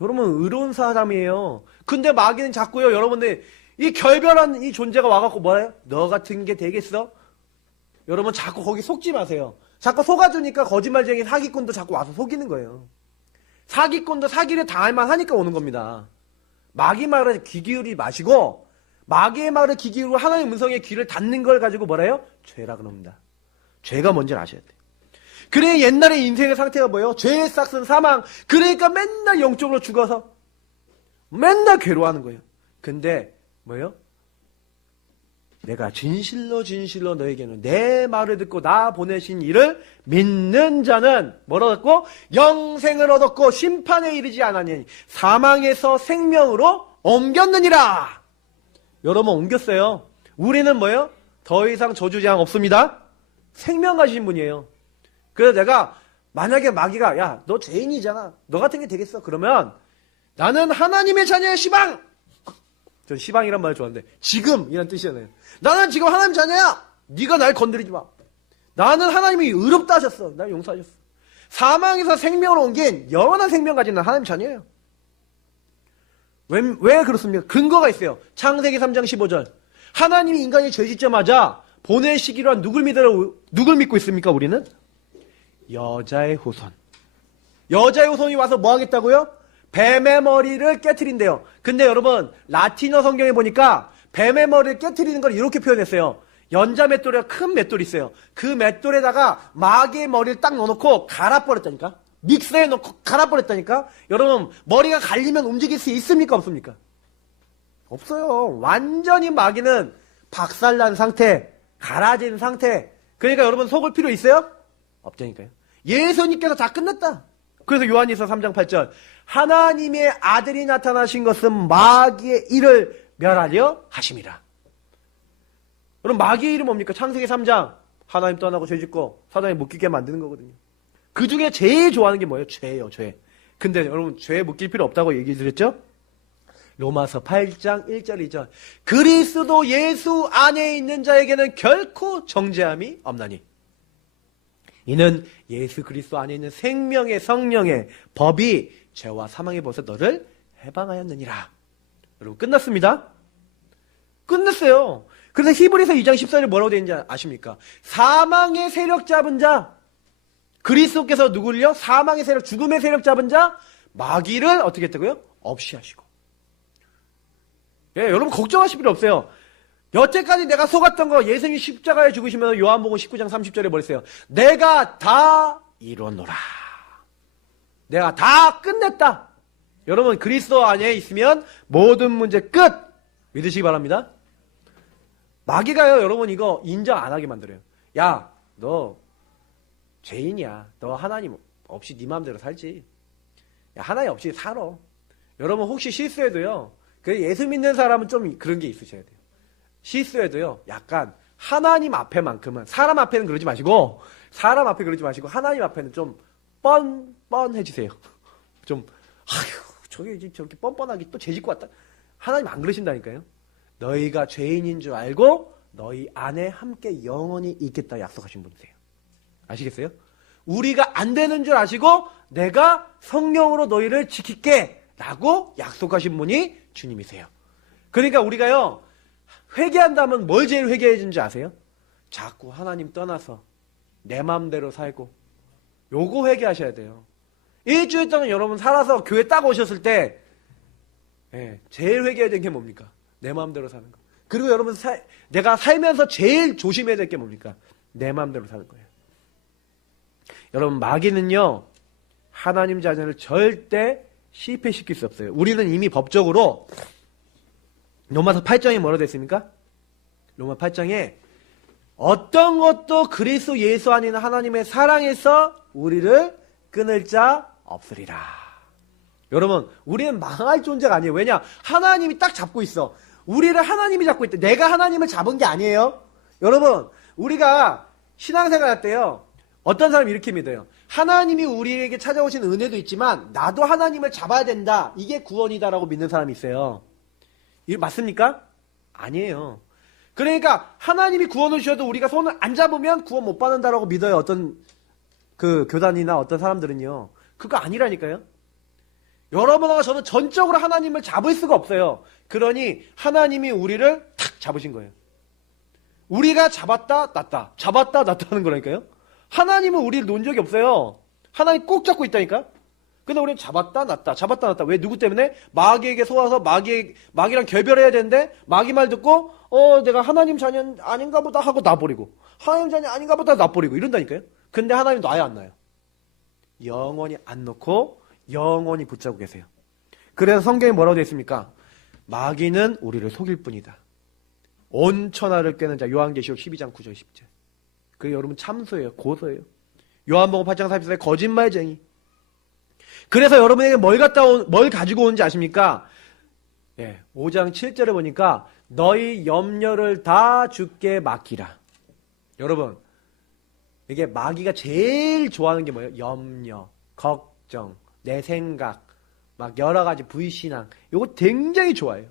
여러분, 의로운 사람이에요. 근데 마귀는 자꾸요, 여러분들 이 결별한 이 존재가 와갖고 뭐예요? 너 같은 게 되겠어? 여러분, 자꾸 거기 속지 마세요. 자꾸 속아주니까 거짓말쟁이 사기꾼도 자꾸 와서 속이는 거예요. 사기꾼도 사기를 당할만 하니까 오는 겁니다. 마귀 말에 귀 기울이지 마시고 마귀의 말을 귀 기울이고 하나님의 음성에 귀를 닫는 걸 가지고 뭐래요? 죄라 그럽니다. 죄가 뭔지를 아셔야 돼요. 그래, 옛날에 인생의 상태가 뭐예요? 죄의 싹은 사망. 그러니까 맨날 영적으로 죽어서 맨날 괴로워하는 거예요. 근데 뭐예요? 내가 진실로 너에게는 내 말을 듣고 나 보내신 이를 믿는 자는 뭐라 했고? 영생을 얻었고 심판에 이르지 않았느니 사망에서 생명으로 옮겼느니라. 여러분, 옮겼어요. 우리는 뭐예요? 더 이상 저주재앙 없습니다. 생명 가지신 분이에요. 그래서 내가 만약에 마귀가 야, 너 죄인이잖아, 너 같은 게 되겠어? 그러면 나는 하나님의 자녀의 시방. 전 시방이란 말을 좋아하는데 지금이란 뜻이잖아요. 나는 지금 하나님 자녀야. 네가 날 건드리지 마. 나는 하나님이 의롭다 하셨어. 날 용서하셨어. 사망에서 생명으로 옮긴 영원한 생명 가진 하나님 자녀예요. 왜 그렇습니까? 근거가 있어요. 창세기 3장 15절. 하나님이 인간이 죄 짓자마자 보내시기로 한 누굴 믿고 있습니까? 우리는 여자의 후손. 여자의 후손이 와서 뭐 하겠다고요? 뱀의 머리를 깨트린대요. 근데 여러분, 라틴어 성경에 보니까 뱀의 머리를 깨트리는 걸 이렇게 표현했어요. 연자 맷돌이가 큰 맷돌이 있어요. 그 맷돌에다가 마귀의 머리를 딱 넣어놓고 갈아버렸다니까. 믹서에 넣고 갈아버렸다니까. 여러분, 머리가 갈리면 움직일 수 있습니까? 없습니까? 없어요. 완전히 마귀는 박살난 상태, 갈아진 상태. 그러니까 여러분, 속을 필요 있어요? 없다니까요. 예수님께서 다 끝냈다. 그래서 요한일서 3장 8절. 하나님의 아들이 나타나신 것은 마귀의 일을 멸하려 하심이라. 그럼 마귀의 일은 뭡니까? 창세기 3장. 하나님 떠나고 죄짓고 사단에 묶이게 만드는 거거든요. 그 중에 제일 좋아하는 게 뭐예요? 죄예요, 죄. 근데 여러분, 죄에 묶일 필요 없다고 얘기 드렸죠? 로마서 8장 1절 2절. 그리스도 예수 안에 있는 자에게는 결코 정죄함이 없나니. 이는 예수 그리스도 안에 있는 생명의 성령의 법이 죄와 사망의 법에서 너를 해방하였느니라. 여러분, 끝났습니다. 끝냈어요. 그래서 히브리서 2장 14절에 뭐라고 되어 있는지 아십니까? 사망의 세력 잡은 자, 그리스도께서 누구를요? 사망의 세력, 죽음의 세력 잡은 자, 마귀를 어떻게 했다고요? 없이 하시고. 예, 여러분 걱정하실 필요 없어요. 여태까지 내가 속았던 거, 예수님 십자가에 죽으시면서 요한복음 19장 30절에 뭐랬어요? 내가 다 이루노라. 내가 다 끝냈다. 여러분, 그리스도 안에 있으면 모든 문제 끝! 믿으시기 바랍니다. 마귀가요, 여러분 이거 인정 안 하게 만들어요. 야, 너 죄인이야. 너 하나님 없이 네 마음대로 살지. 야, 하나님 없이 살아. 여러분 혹시 실수해도요, 그 예수 믿는 사람은 좀 그런 게 있으셔야 돼요. 실수해도요, 약간 하나님 앞에만큼은, 사람 앞에는 그러지 마시고, 사람 앞에 그러지 마시고, 하나님 앞에는 좀 뻔뻔해지세요. 좀, 아휴, 저렇게 뻔뻔하게 또 죄짓고 왔다. 하나님 안 그러신다니까요. 너희가 죄인인 줄 알고, 너희 안에 함께 영원히 있겠다 약속하신 분이세요. 아시겠어요? 우리가 안 되는 줄 아시고, 내가 성령으로 너희를 지킬게 라고 약속하신 분이 주님이세요. 그러니까 우리가요, 회개한다면 뭘 제일 회개해준지 아세요? 자꾸 하나님 떠나서 내 마음대로 살고, 요거 회개하셔야 돼요. 일주일 동안 여러분 살아서 교회 딱 오셨을 때 제일 회개해야 되는 게 뭡니까? 내 마음대로 사는 거. 그리고 여러분 내가 살면서 제일 조심해야 될 게 뭡니까? 내 마음대로 사는 거예요. 여러분 마귀는요, 하나님 자녀를 절대 실패시킬 수 없어요. 우리는 이미 법적으로 로마서 8장에 뭐라고 됐습니까? 로마 8장에 어떤 것도 그리스도 예수 안에는 하나님의 사랑에서 우리를 끊을 자 없으리라. 여러분, 우리는 망할 존재가 아니에요. 왜냐? 하나님이 딱 잡고 있어. 우리를 하나님이 잡고 있대. 내가 하나님을 잡은 게 아니에요. 여러분, 우리가 신앙생활 할 때요, 어떤 사람이 이렇게 믿어요. 하나님이 우리에게 찾아오신 은혜도 있지만 나도 하나님을 잡아야 된다. 이게 구원이다라고 믿는 사람이 있어요. 이게 맞습니까? 아니에요. 그러니까 하나님이 구원을 주셔도 우리가 손을 안 잡으면 구원 못 받는다라고 믿어요. 어떤 그 교단이나 어떤 사람들은요. 그거 아니라니까요. 여러분과 저는 전적으로 하나님을 잡을 수가 없어요. 그러니 하나님이 우리를 탁 잡으신 거예요. 우리가 잡았다 놨다 잡았다 놨다 하는 거라니까요. 하나님은 우리를 놓은 적이 없어요. 하나님 꼭 잡고 있다니까. 근데 우리는 잡았다 놨다 잡았다 놨다. 왜? 누구 때문에? 마귀에게 속아서 마귀랑 결별해야 되는데 마귀 말 듣고 내가 하나님 자녀 아닌가 보다 하고 놔버리고, 하나님 자녀 아닌가 보다 놔버리고 이런다니까요. 근데 하나님 놔야 안 놔요? 영원히 안 놓고 영원히 붙잡고 계세요. 그래서 성경에 뭐라고 되어 있습니까? 마귀는 우리를 속일 뿐이다. 온 천하를 꿰는 자. 요한계시록 12장 9절 10절. 그게 여러분 참소예요. 고소예요. 요한복음 8장 44절 거짓말쟁이. 그래서 여러분에게 뭘 가지고 오는지 아십니까? 5장 7절에 보니까 너희 염려를 다 주께 맡기라. 여러분, 이게 마귀가 제일 좋아하는 게 뭐예요? 염려, 걱정, 내 생각, 막 여러 가지 불신앙. 요거 굉장히 좋아해요.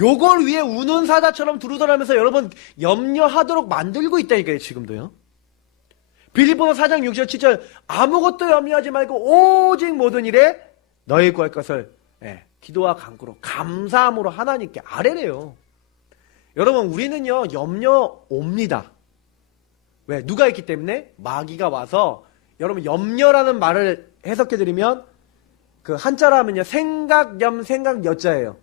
요걸 위해 우는 사자처럼 두루다니면서 여러분 염려하도록 만들고 있다니까요, 지금도요. 빌립보서 4장 6절 7절 아무것도 염려하지 말고 오직 모든 일에 너희 구할 것을 기도와 간구로 감사함으로 하나님께 아뢰래요. 여러분 우리는요 염려 옵니다. 왜? 누가 있기 때문에? 마귀가 와서. 여러분 염려라는 말을 해석해드리면 그 한자로 하면요 생각염 생각여자예요.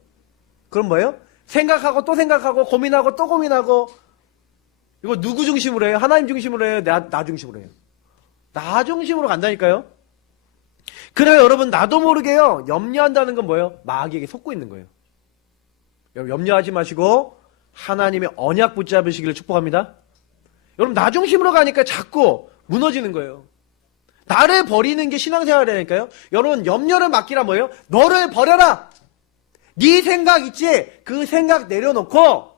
그럼 뭐예요? 생각하고 또 생각하고 고민하고 또 고민하고. 이거 누구 중심으로 해요? 하나님 중심으로 해요? 나 중심으로 해요? 나 중심으로 간다니까요. 그래요 여러분, 나도 모르게요 염려한다는 건 뭐예요? 마귀에게 속고 있는 거예요. 여러분 염려하지 마시고 하나님의 언약 붙잡으시기를 축복합니다. 여러분 나 중심으로 가니까 자꾸 무너지는 거예요. 나를 버리는 게 신앙생활이라니까요. 여러분 염려를 맡기라 뭐예요? 너를 버려라. 네 생각 있지? 그 생각 내려놓고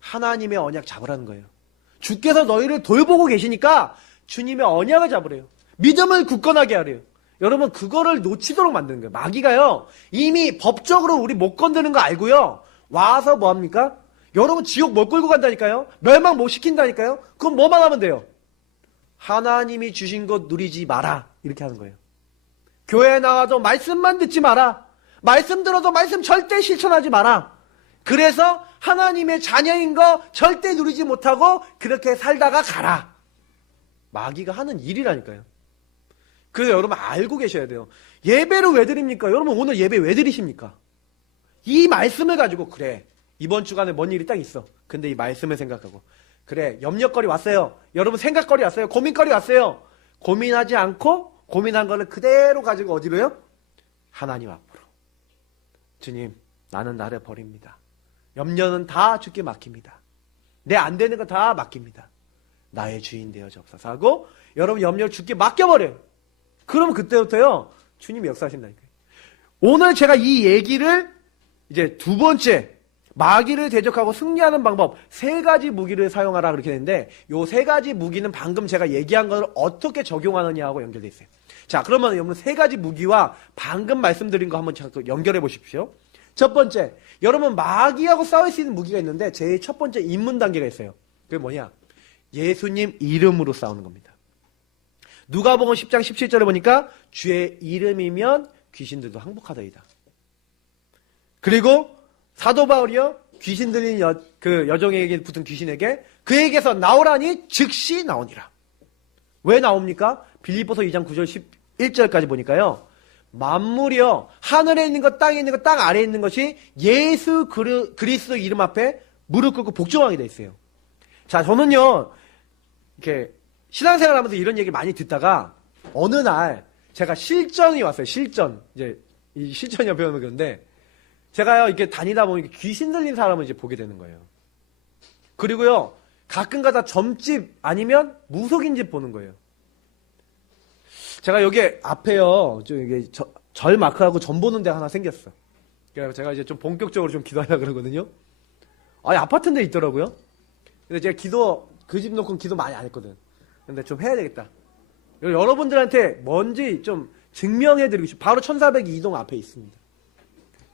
하나님의 언약 잡으라는 거예요. 주께서 너희를 돌보고 계시니까 주님의 언약을 잡으래요. 믿음을 굳건하게 하래요. 여러분 그거를 놓치도록 만드는 거예요. 마귀가요 이미 법적으로 우리 못 건드는 거 알고요 와서 뭐합니까? 여러분 지옥 못 끌고 간다니까요. 멸망 못 시킨다니까요. 그럼 뭐만 하면 돼요? 하나님이 주신 것 누리지 마라 이렇게 하는 거예요. 교회에 나와도 말씀만 듣지 마라. 말씀 들어도 말씀 절대 실천하지 마라. 그래서 하나님의 자녀인 거 절대 누리지 못하고 그렇게 살다가 가라. 마귀가 하는 일이라니까요. 그래서 여러분 알고 계셔야 돼요. 예배를 왜 드립니까? 여러분 오늘 예배 왜 드리십니까? 이 말씀을 가지고 그래 이번 주간에 뭔 일이 딱 있어. 근데 이 말씀을 생각하고 그래 염려거리 왔어요. 여러분 생각거리 왔어요. 고민거리 왔어요. 고민하지 않고 고민한 거를 그대로 가지고 어디로요? 하나님 앞으로. 주님 나는 나를 버립니다. 염려는 다 주께 맡깁니다. 내 안 되는 거 다 맡깁니다. 나의 주인 되어 주옵소서 하고 여러분 염려를 주께 맡겨버려요. 그러면 그때부터요 주님이 역사하신다니까요. 오늘 제가 이 얘기를 이제 두 번째 마귀를 대적하고 승리하는 방법 3가지 무기를 사용하라 그렇게 되는데 요 3가지 무기는 방금 제가 얘기한 것을 어떻게 적용하느냐하고 연결되어 있어요. 자 그러면 여러분 3가지 무기와 방금 말씀드린 거 한번 잠깐 연결해 보십시오. 첫 번째, 여러분 마귀하고 싸울 수 있는 무기가 있는데 제일 첫 번째 입문 단계가 있어요. 그게 뭐냐? 예수님 이름으로 싸우는 겁니다. 누가복음 10장 17절에 보니까 주의 이름이면 귀신들도 항복하더이다. 그리고 사도 바울이요 귀신 들린 그 여종에게 붙은 귀신에게 그에게서 나오라니 즉시 나오니라. 왜 나옵니까? 빌립보서 2장 9절 11절까지 보니까요. 만물이요. 하늘에 있는 것, 땅에 있는 것, 땅 아래에 있는 것이 예수 그리스도 이름 앞에 무릎 꿇고 복종하게 돼 있어요. 자, 저는요. 이렇게 신앙생활 하면서 이런 얘기 많이 듣다가 어느 날 제가 실전이 왔어요. 실전. 이제 이 실전이 배우는 건데 제가요, 이렇게 다니다 보면 귀신 들린 사람을 이제 보게 되는 거예요. 그리고요, 가끔 가다 점집 아니면 무속인 집 보는 거예요. 제가 여기 앞에요, 좀 이게 절 마크하고 점 보는 데가 하나 생겼어. 그래서 제가 이제 좀 본격적으로 좀 기도하려고 그러거든요. 아니, 아파트인데 있더라고요. 근데 제가 그 집 놓고는 기도 많이 안 했거든. 근데 좀 해야 되겠다. 여러분들한테 뭔지 좀 증명해드리고 싶어요. 바로 1402동 앞에 있습니다.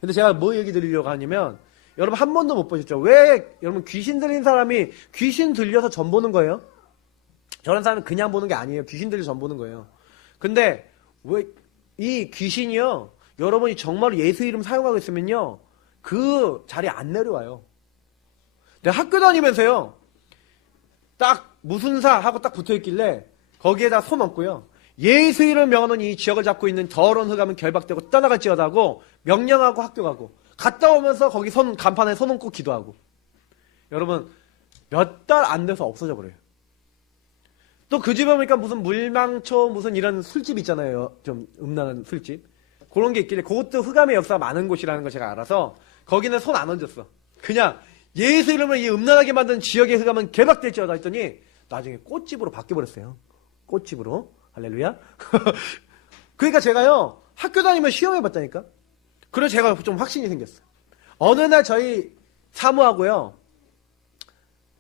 근데 제가 뭐 얘기 드리려고 하냐면, 여러분 한 번도 못 보셨죠? 왜 여러분 귀신 들린 사람이 귀신 들려서 점 보는 거예요? 저런 사람은 그냥 보는 게 아니에요. 귀신 들려서 점 보는 거예요. 근데 왜 이 귀신이요, 여러분이 정말 예수 이름 사용하고 있으면요, 그 자리에 안 내려와요. 내가 학교 다니면서요, 딱 무슨사 하고 딱 붙어있길래 거기에다 손 얹고요, 예수 이름 명하는 이 지역을 잡고 있는 더러운 흑암은 결박되고 떠나갈지어다고 명령하고 학교 가고, 갔다 오면서 거기 간판에 손 얹고 기도하고. 여러분 몇 달 안 돼서 없어져 버려요. 또 그 집에 보니까 무슨 물망초 무슨 이런 술집 있잖아요. 좀 음란한 술집. 그런 게 있길래 그것도 흑암의 역사가 많은 곳이라는 걸 제가 알아서 거기는 손 안 얹었어. 그냥 예수 이름을 이 음란하게 만든 지역의 흑암은 개박될지어다 했더니 나중에 꽃집으로 바뀌어버렸어요. 꽃집으로. 할렐루야. 그러니까 제가요, 학교 다니면 시험해봤다니까. 그래서 제가 좀 확신이 생겼어요. 어느 날 저희 사무하고요,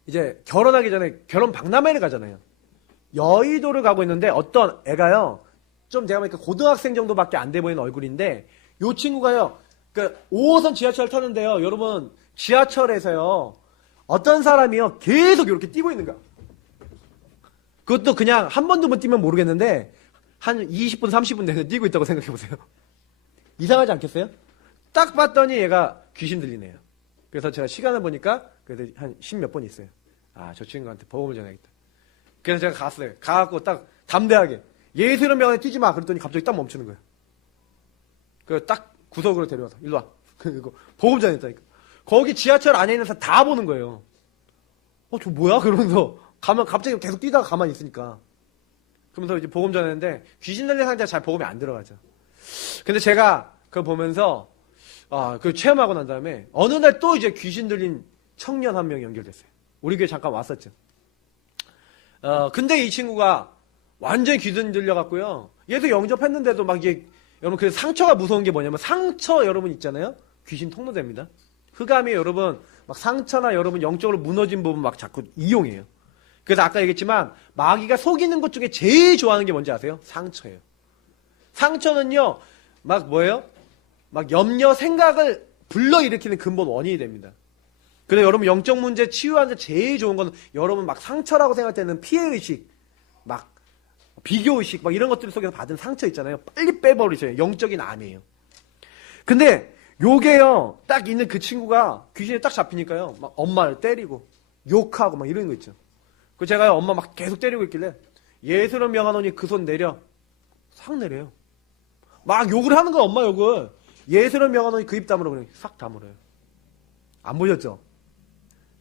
이제 결혼하기 전에 결혼 박람회를 가잖아요. 여의도를 가고 있는데 어떤 애가요, 좀 제가 보니까 고등학생 정도밖에 안 돼 보이는 얼굴인데, 요 친구가요, 그 5호선 지하철 타는데요, 여러분 지하철에서요, 어떤 사람이요 계속 이렇게 뛰고 있는 거야. 그것도 그냥 한 번, 두 번 뛰면 모르겠는데 한 20분, 30분 내내 뛰고 있다고 생각해보세요. 이상하지 않겠어요? 딱 봤더니 얘가 귀신 들리네요. 그래서 제가 시간을 보니까 그래도 한 10몇 번 있어요. 아, 저 친구한테 복음을 전해야겠다. 그래서 제가 갔어요. 가갖고 딱 담대하게 예수 이름 명에 뛰지 마. 그랬더니 갑자기 딱 멈추는 거예요. 그래서 딱 구석으로 데려와서 일로 와. 그리고 복음 전했다니까. 거기 지하철 안에 있는 사람 다 보는 거예요. 저 뭐야? 그러면서 가면 갑자기 계속 뛰다가 가만히 있으니까. 그러면서 이제 복음 전했는데 귀신 들린 상태가 잘 복음이 안 들어가죠. 근데 제가 그걸 보면서 그 체험하고 난 다음에 어느 날 또 이제 귀신 들린 청년 한 명이 연결됐어요. 우리 교회 잠깐 왔었죠. 근데 이 친구가 완전히 귀신 들려갖고요. 얘도 영접했는데도 막 이게, 여러분 그 상처가 무서운 게 뭐냐면, 상처 여러분 있잖아요. 귀신 통로됩니다. 흑암이 여러분 막 상처나 여러분 영적으로 무너진 부분 막 자꾸 이용해요. 그래서 아까 얘기했지만 마귀가 속이는 것 중에 제일 좋아하는 게 뭔지 아세요? 상처예요. 상처는요, 막 뭐예요? 막 염려, 생각을 불러일으키는 근본 원인이 됩니다. 그래서 여러분 영적 문제 치유하는데 제일 좋은 건, 여러분 막 상처라고 생각할 때는 피해의식, 막 비교의식, 막 이런 것들 속에서 받은 상처 있잖아요. 빨리 빼버리세요. 영적인 암이에요. 근데 요게요, 딱 있는 그 친구가 귀신에 딱 잡히니까요, 막 엄마를 때리고 욕하고 막 이런 거 있죠. 그 제가요, 엄마 막 계속 때리고 있길래 예수를 명하노니 그 손 내려. 싹 내려요. 막 욕을 하는 거야, 엄마 욕을. 예수를 명하노니 그 입 다물어. 그냥 싹 다물어요. 안 보셨죠?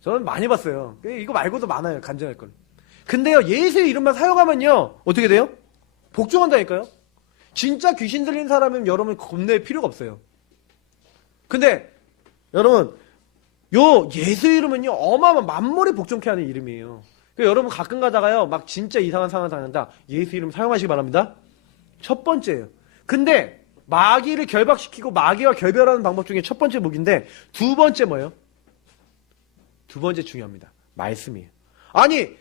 저는 많이 봤어요. 이거 말고도 많아요, 간증할 건. 근데요, 예수의 이름만 사용하면요, 어떻게 돼요? 복종한다니까요? 진짜 귀신 들린 사람은 여러분 겁낼 필요가 없어요. 근데 여러분, 요 예수 이름은요, 어마어마한 만물이 복종케 하는 이름이에요. 여러분 가끔 가다가요, 막 진짜 이상한 상황 당한다. 예수 이름 사용하시기 바랍니다. 첫 번째예요. 근데 마귀를 결박시키고 마귀와 결별하는 방법 중에 첫 번째 무기인데, 두 번째 뭐예요? 두 번째 중요합니다. 말씀이에요. 아니,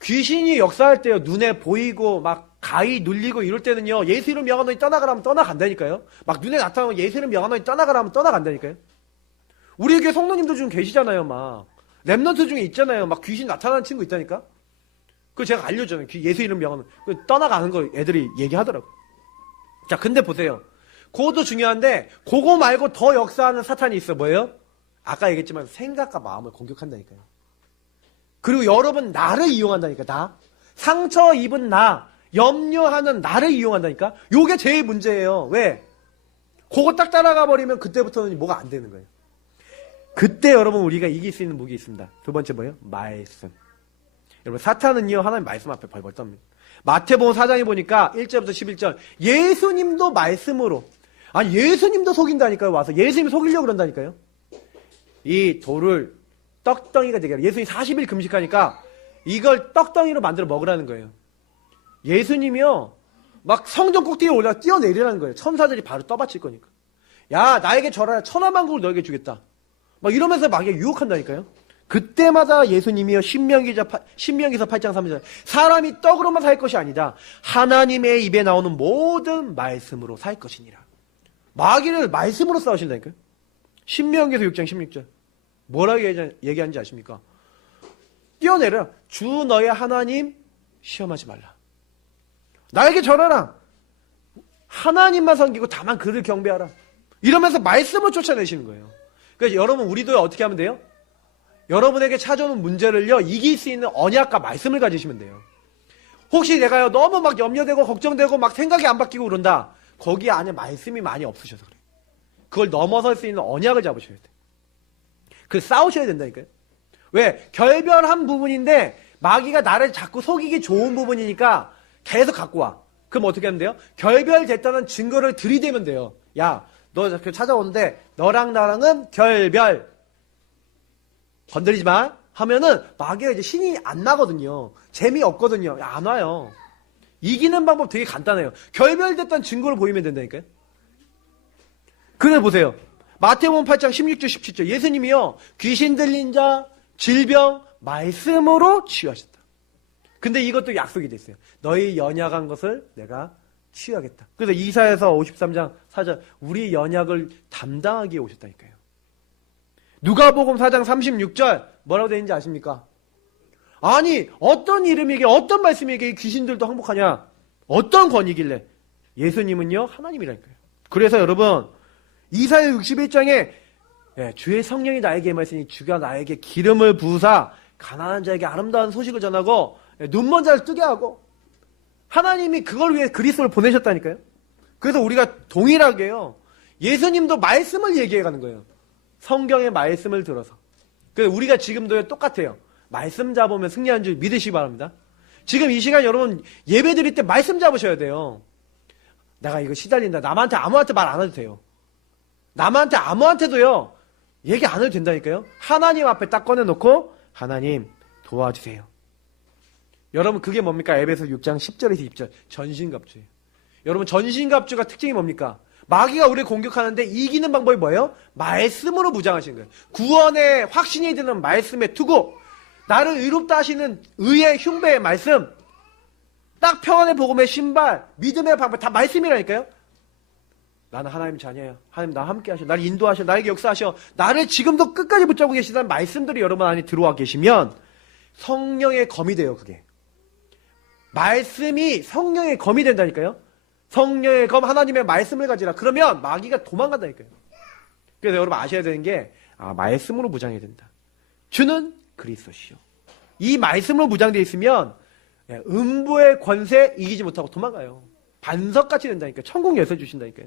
귀신이 역사할 때요, 눈에 보이고 막 가히 눌리고 이럴 때는요, 예수 이름 명하노니 떠나가라면 떠나간다니까요. 막 눈에 나타나면 예수 이름 명하노니 떠나가라면 떠나간다니까요. 우리 교회 성도님들 중 계시잖아요. 막 랩런트 중에 있잖아요. 막 귀신 나타나는 친구 있다니까. 그거 제가 알려줘요. 예수 이름 명하노니 떠나가는 거 애들이 얘기하더라고. 자, 근데 보세요. 그것도 중요한데 그거 말고 더 역사하는 사탄이 있어. 뭐예요? 아까 얘기했지만 생각과 마음을 공격한다니까요. 그리고 여러분 나를 이용한다니까. 나. 상처 입은 나, 염려하는 나를 이용한다니까. 요게 제일 문제예요. 왜? 그거 딱 따라가 버리면 그때부터는 뭐가 안 되는 거예요. 그때 여러분 우리가 이길 수 있는 무기 있습니다. 두 번째 뭐예요? 말씀. 여러분 사탄은요 하나님 말씀 앞에 벌벌 떱니다. 마태복음 4장에 보니까 1절부터 11절 예수님도 말씀으로, 아니 예수님도 속인다니까요. 와서 예수님 속이려고 그런다니까요. 이 돌을 떡덩이가 되게 하라. 예수님이 40일 금식하니까 이걸 떡덩이로 만들어 먹으라는 거예요. 예수님이요 막 성전 꼭대기에 올라가 뛰어내리라는 거예요. 천사들이 바로 떠받칠 거니까. 야 나에게 절하라. 천하만국을 너에게 주겠다. 막 이러면서 막 유혹한다니까요. 그때마다 예수님이요 신명기서 8장 3절 사람이 떡으로만 살 것이 아니다. 하나님의 입에 나오는 모든 말씀으로 살 것이니라. 마귀를 말씀으로 싸우신다니까요. 신명기서 6장 16절 뭐라고 얘기하는지 아십니까? 뛰어내려. 주 너의 하나님 시험하지 말라. 나에게 절하라. 하나님만 섬기고 다만 그를 경배하라. 이러면서 말씀을 쫓아내시는 거예요. 그래서 여러분 우리도 어떻게 하면 돼요? 여러분에게 찾아오는 문제를요 이길 수 있는 언약과 말씀을 가지시면 돼요. 혹시 내가요 너무 막 염려되고 걱정되고 막 생각이 안 바뀌고 그런다. 거기 안에 말씀이 많이 없으셔서 그래요. 그걸 넘어설 수 있는 언약을 잡으셔야 돼요. 그 싸우셔야 된다니까요. 왜? 결별한 부분인데 마귀가 나를 자꾸 속이기 좋은 부분이니까 계속 갖고 와. 그럼 어떻게 하면 돼요? 결별됐다는 증거를 들이대면 돼요. 야, 너 찾아오는데 너랑 나랑은 결별. 건드리지 마. 하면은 마귀가 이제 신이 안 나거든요. 재미없거든요. 야, 안 와요. 이기는 방법 되게 간단해요. 결별됐다는 증거를 보이면 된다니까요. 그래 보세요. 마태복음 8장 16절 17절 예수님이요 귀신 들린 자, 질병, 말씀으로 치유하셨다. 근데 이것도 약속이 됐어요. 너희 연약한 것을 내가 치유하겠다. 그래서 이사야서 53장 4절 우리 연약을 담당하기에 오셨다니까요. 누가복음 4장 36절 뭐라고 되어 있는지 아십니까? 아니 어떤 이름이게 어떤 말씀이게 귀신들도 항복하냐? 어떤 권위길래? 예수님은요 하나님이라니까요. 그래서 여러분 이사야 61장에 주의 성령이 나에게 임하시니 주가 나에게 기름을 부으사 가난한 자에게 아름다운 소식을 전하고 눈먼 자를 뜨게 하고 하나님이 그걸 위해 그리스도를 보내셨다니까요. 그래서 우리가 동일하게요 예수님도 말씀을 얘기해 가는 거예요. 성경의 말씀을 들어서. 그래서 우리가 지금도 똑같아요. 말씀 잡으면 승리하는 줄 믿으시기 바랍니다. 지금 이 시간 여러분 예배 드릴 때 말씀 잡으셔야 돼요. 내가 이거 시달린다. 남한테 아무한테 말 안 해도 돼요. 남한테 아무한테도요 얘기 안 해도 된다니까요. 하나님 앞에 딱 꺼내놓고 하나님 도와주세요. 여러분 그게 뭡니까? 에베소 6장 10절에서 20절 전신갑주예요. 여러분 전신갑주가 특징이 뭡니까? 마귀가 우리를 공격하는데 이기는 방법이 뭐예요? 말씀으로 무장하시는 거예요. 구원의 확신이 드는 말씀의 투구, 나를 의롭다 하시는 의의 흉배의 말씀, 딱 평안의 복음의 신발, 믿음의 방법 다 말씀이라니까요. 나는 하나님 자녀예요. 하나님 나와 함께 하셔. 나를 인도하셔. 나에게 역사하셔. 나를 지금도 끝까지 붙잡고 계시다는 말씀들이 여러분 안에 들어와 계시면 성령의 검이 돼요. 그게. 말씀이 성령의 검이 된다니까요. 성령의 검 하나님의 말씀을 가지라. 그러면 마귀가 도망간다니까요. 그래서 여러분 아셔야 되는 게 말씀으로 무장해야 된다. 주는 그리스도시요. 이 말씀으로 무장되어 있으면 음부의 권세 이기지 못하고 도망가요. 반석같이 된다니까요. 천국 열쇠 주신다니까요.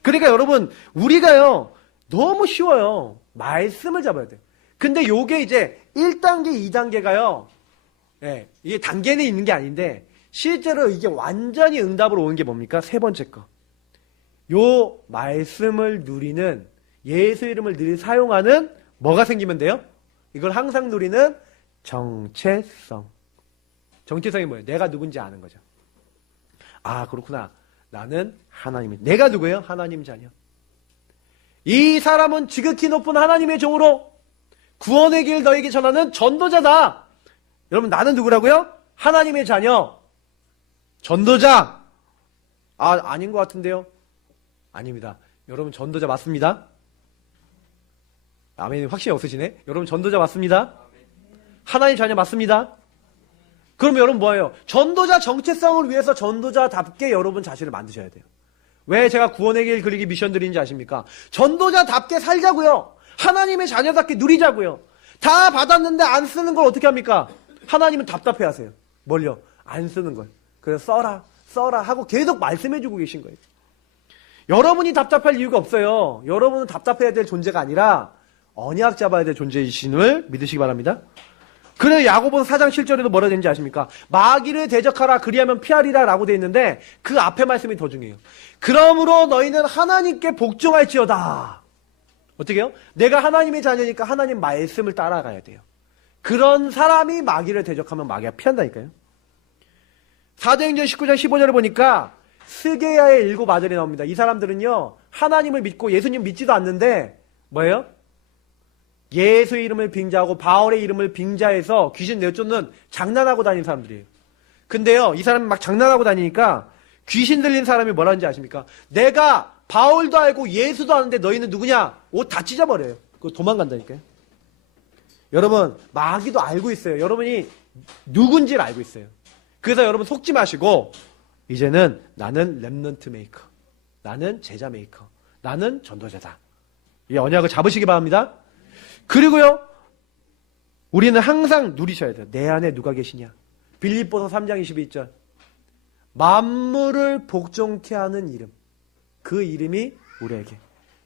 그러니까 여러분 우리가요 너무 쉬워요. 말씀을 잡아야 돼요. 근데 요게 이제 1단계 2단계가요 이게 단계는 있는 게 아닌데 실제로 이게 완전히 응답으로 오는 게 뭡니까? 세 번째 거. 요 말씀을 누리는 예수 이름을 늘 사용하는 뭐가 생기면 돼요? 이걸 항상 누리는 정체성. 정체성이 뭐예요? 내가 누군지 아는 거죠. 아 그렇구나. 나는 하나님이. 내가 누구예요? 하나님 자녀. 이 사람은 지극히 높은 하나님의 종으로 구원의 길 너에게 전하는 전도자다. 여러분 나는 누구라고요? 하나님의 자녀. 전도자. 아닌 것 같은데요? 아닙니다. 여러분 전도자 맞습니다. 아멘. 확신이 없으시네. 여러분 전도자 맞습니다. 하나님 자녀 맞습니다. 그럼 여러분 뭐예요? 전도자 정체성을 위해서 전도자답게 여러분 자신을 만드셔야 돼요. 왜 제가 구원의 길 그리기 미션 드리는지 아십니까? 전도자답게 살자고요. 하나님의 자녀답게 누리자고요. 다 받았는데 안 쓰는 걸 어떻게 합니까? 하나님은 답답해 하세요. 뭘요? 안 쓰는 걸. 그래서 써라 하고 계속 말씀해주고 계신 거예요. 여러분이 답답할 이유가 없어요. 여러분은 답답해야 될 존재가 아니라 언약 잡아야 될 존재이심을 믿으시기 바랍니다. 그래서 야고보서 4장 7절에도 뭐라 되는지 아십니까? 마귀를 대적하라 그리하면 피하리라 라고 되어 있는데 그 앞에 말씀이 더 중요해요. 그러므로 너희는 하나님께 복종할지어다. 어떻게 해요? 내가 하나님의 자녀니까 하나님 말씀을 따라가야 돼요. 그런 사람이 마귀를 대적하면 마귀가 피한다니까요. 사도행전 19장 15절에 보니까 스게야의 7 아들이 나옵니다. 이 사람들은요, 하나님을 믿고 예수님 믿지도 않는데 뭐예요? 예수의 이름을 빙자하고 바울의 이름을 빙자해서 귀신 내쫓는 장난하고 다니는 사람들이에요. 근데요, 이 사람이 막 장난하고 다니니까 귀신 들린 사람이 뭐라는지 아십니까? 내가 바울도 알고 예수도 아는데 너희는 누구냐? 옷 다 찢어버려요. 그거 도망간다니까요. 여러분, 마귀도 알고 있어요. 여러분이 누군지를 알고 있어요. 그래서 여러분 속지 마시고 이제는 나는 렘넌트 메이커, 나는 제자 메이커, 나는 전도자다. 이 언약을 잡으시기 바랍니다. 그리고요, 우리는 항상 누리셔야 돼요. 내 안에 누가 계시냐? 빌립보서 3장 22절. 만물을 복종케 하는 이름. 그 이름이 우리에게.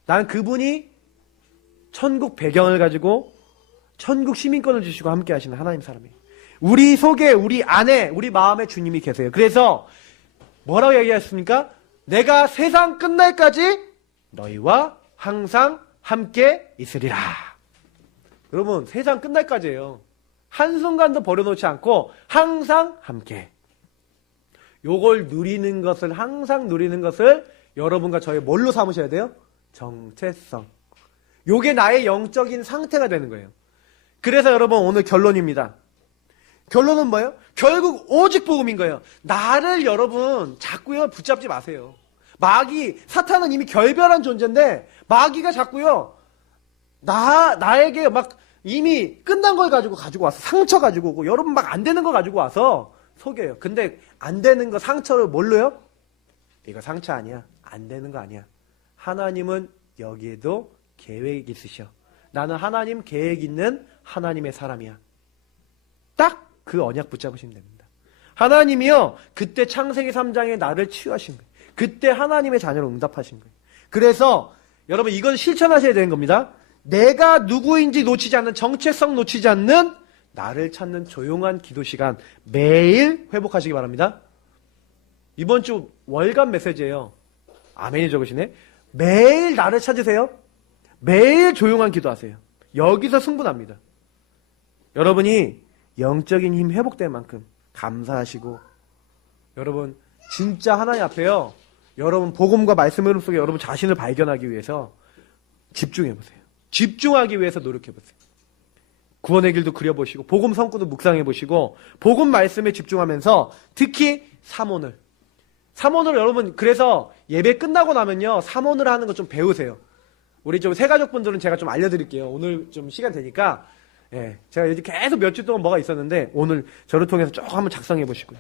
난 그분이 천국 배경을 가지고 천국 시민권을 주시고 함께 하시는 하나님 사람이에요. 우리 속에, 우리 안에, 우리 마음에 주님이 계세요. 그래서 뭐라고 얘기했습니까? 내가 세상 끝날까지 너희와 항상 함께 있으리라. 여러분, 세상 끝날까지예요. 한순간도 버려놓지 않고 항상 함께. 요걸 누리는 것을, 항상 누리는 것을 여러분과 저의 뭘로 삼으셔야 돼요? 정체성. 요게 나의 영적인 상태가 되는 거예요. 그래서 여러분, 오늘 결론입니다. 결론은 뭐예요? 결국 오직 복음인 거예요. 나를 여러분 자꾸요 붙잡지 마세요. 마귀, 사탄은 이미 결별한 존재인데 마귀가 자꾸요 나에게 막 이미 끝난 걸 가지고 와서 상처 가지고 오고 여러분 막 안 되는 거 가지고 와서 속여요. 근데 안 되는 거 상처를 뭘로요? 이거 상처 아니야. 안 되는 거 아니야. 하나님은 여기에도 계획이 있으셔. 나는 하나님 계획 있는 하나님의 사람이야. 딱 그 언약 붙잡으시면 됩니다. 하나님이요, 그때 창세기 3장에 나를 치유하신 거예요. 그때 하나님의 자녀로 응답하신 거예요. 그래서 여러분 이건 실천하셔야 되는 겁니다. 내가 누구인지 놓치지 않는, 정체성 놓치지 않는 나를 찾는 조용한 기도 시간 매일 회복하시기 바랍니다. 이번 주 월간 메시지예요. 아멘이 적으시네. 매일 나를 찾으세요. 매일 조용한 기도하세요. 여기서 승부납니다. 여러분이 영적인 힘 회복될 만큼 감사하시고, 여러분 진짜 하나님 앞에요, 여러분 복음과 말씀의 흐름 속에 여러분 자신을 발견하기 위해서 집중해보세요. 집중하기 위해서 노력해보세요. 구원의 길도 그려보시고 복음 성구도 묵상해보시고 복음 말씀에 집중하면서 특히 삼오늘 여러분, 그래서 예배 끝나고 나면요 삼오늘 하는 거 좀 배우세요. 우리 좀 새가족분들은 제가 좀 알려드릴게요. 오늘 좀 시간 되니까. 예, 제가 이제 계속 몇 주 동안 뭐가 있었는데 오늘 저를 통해서 쭉 한번 작성해 보시고요.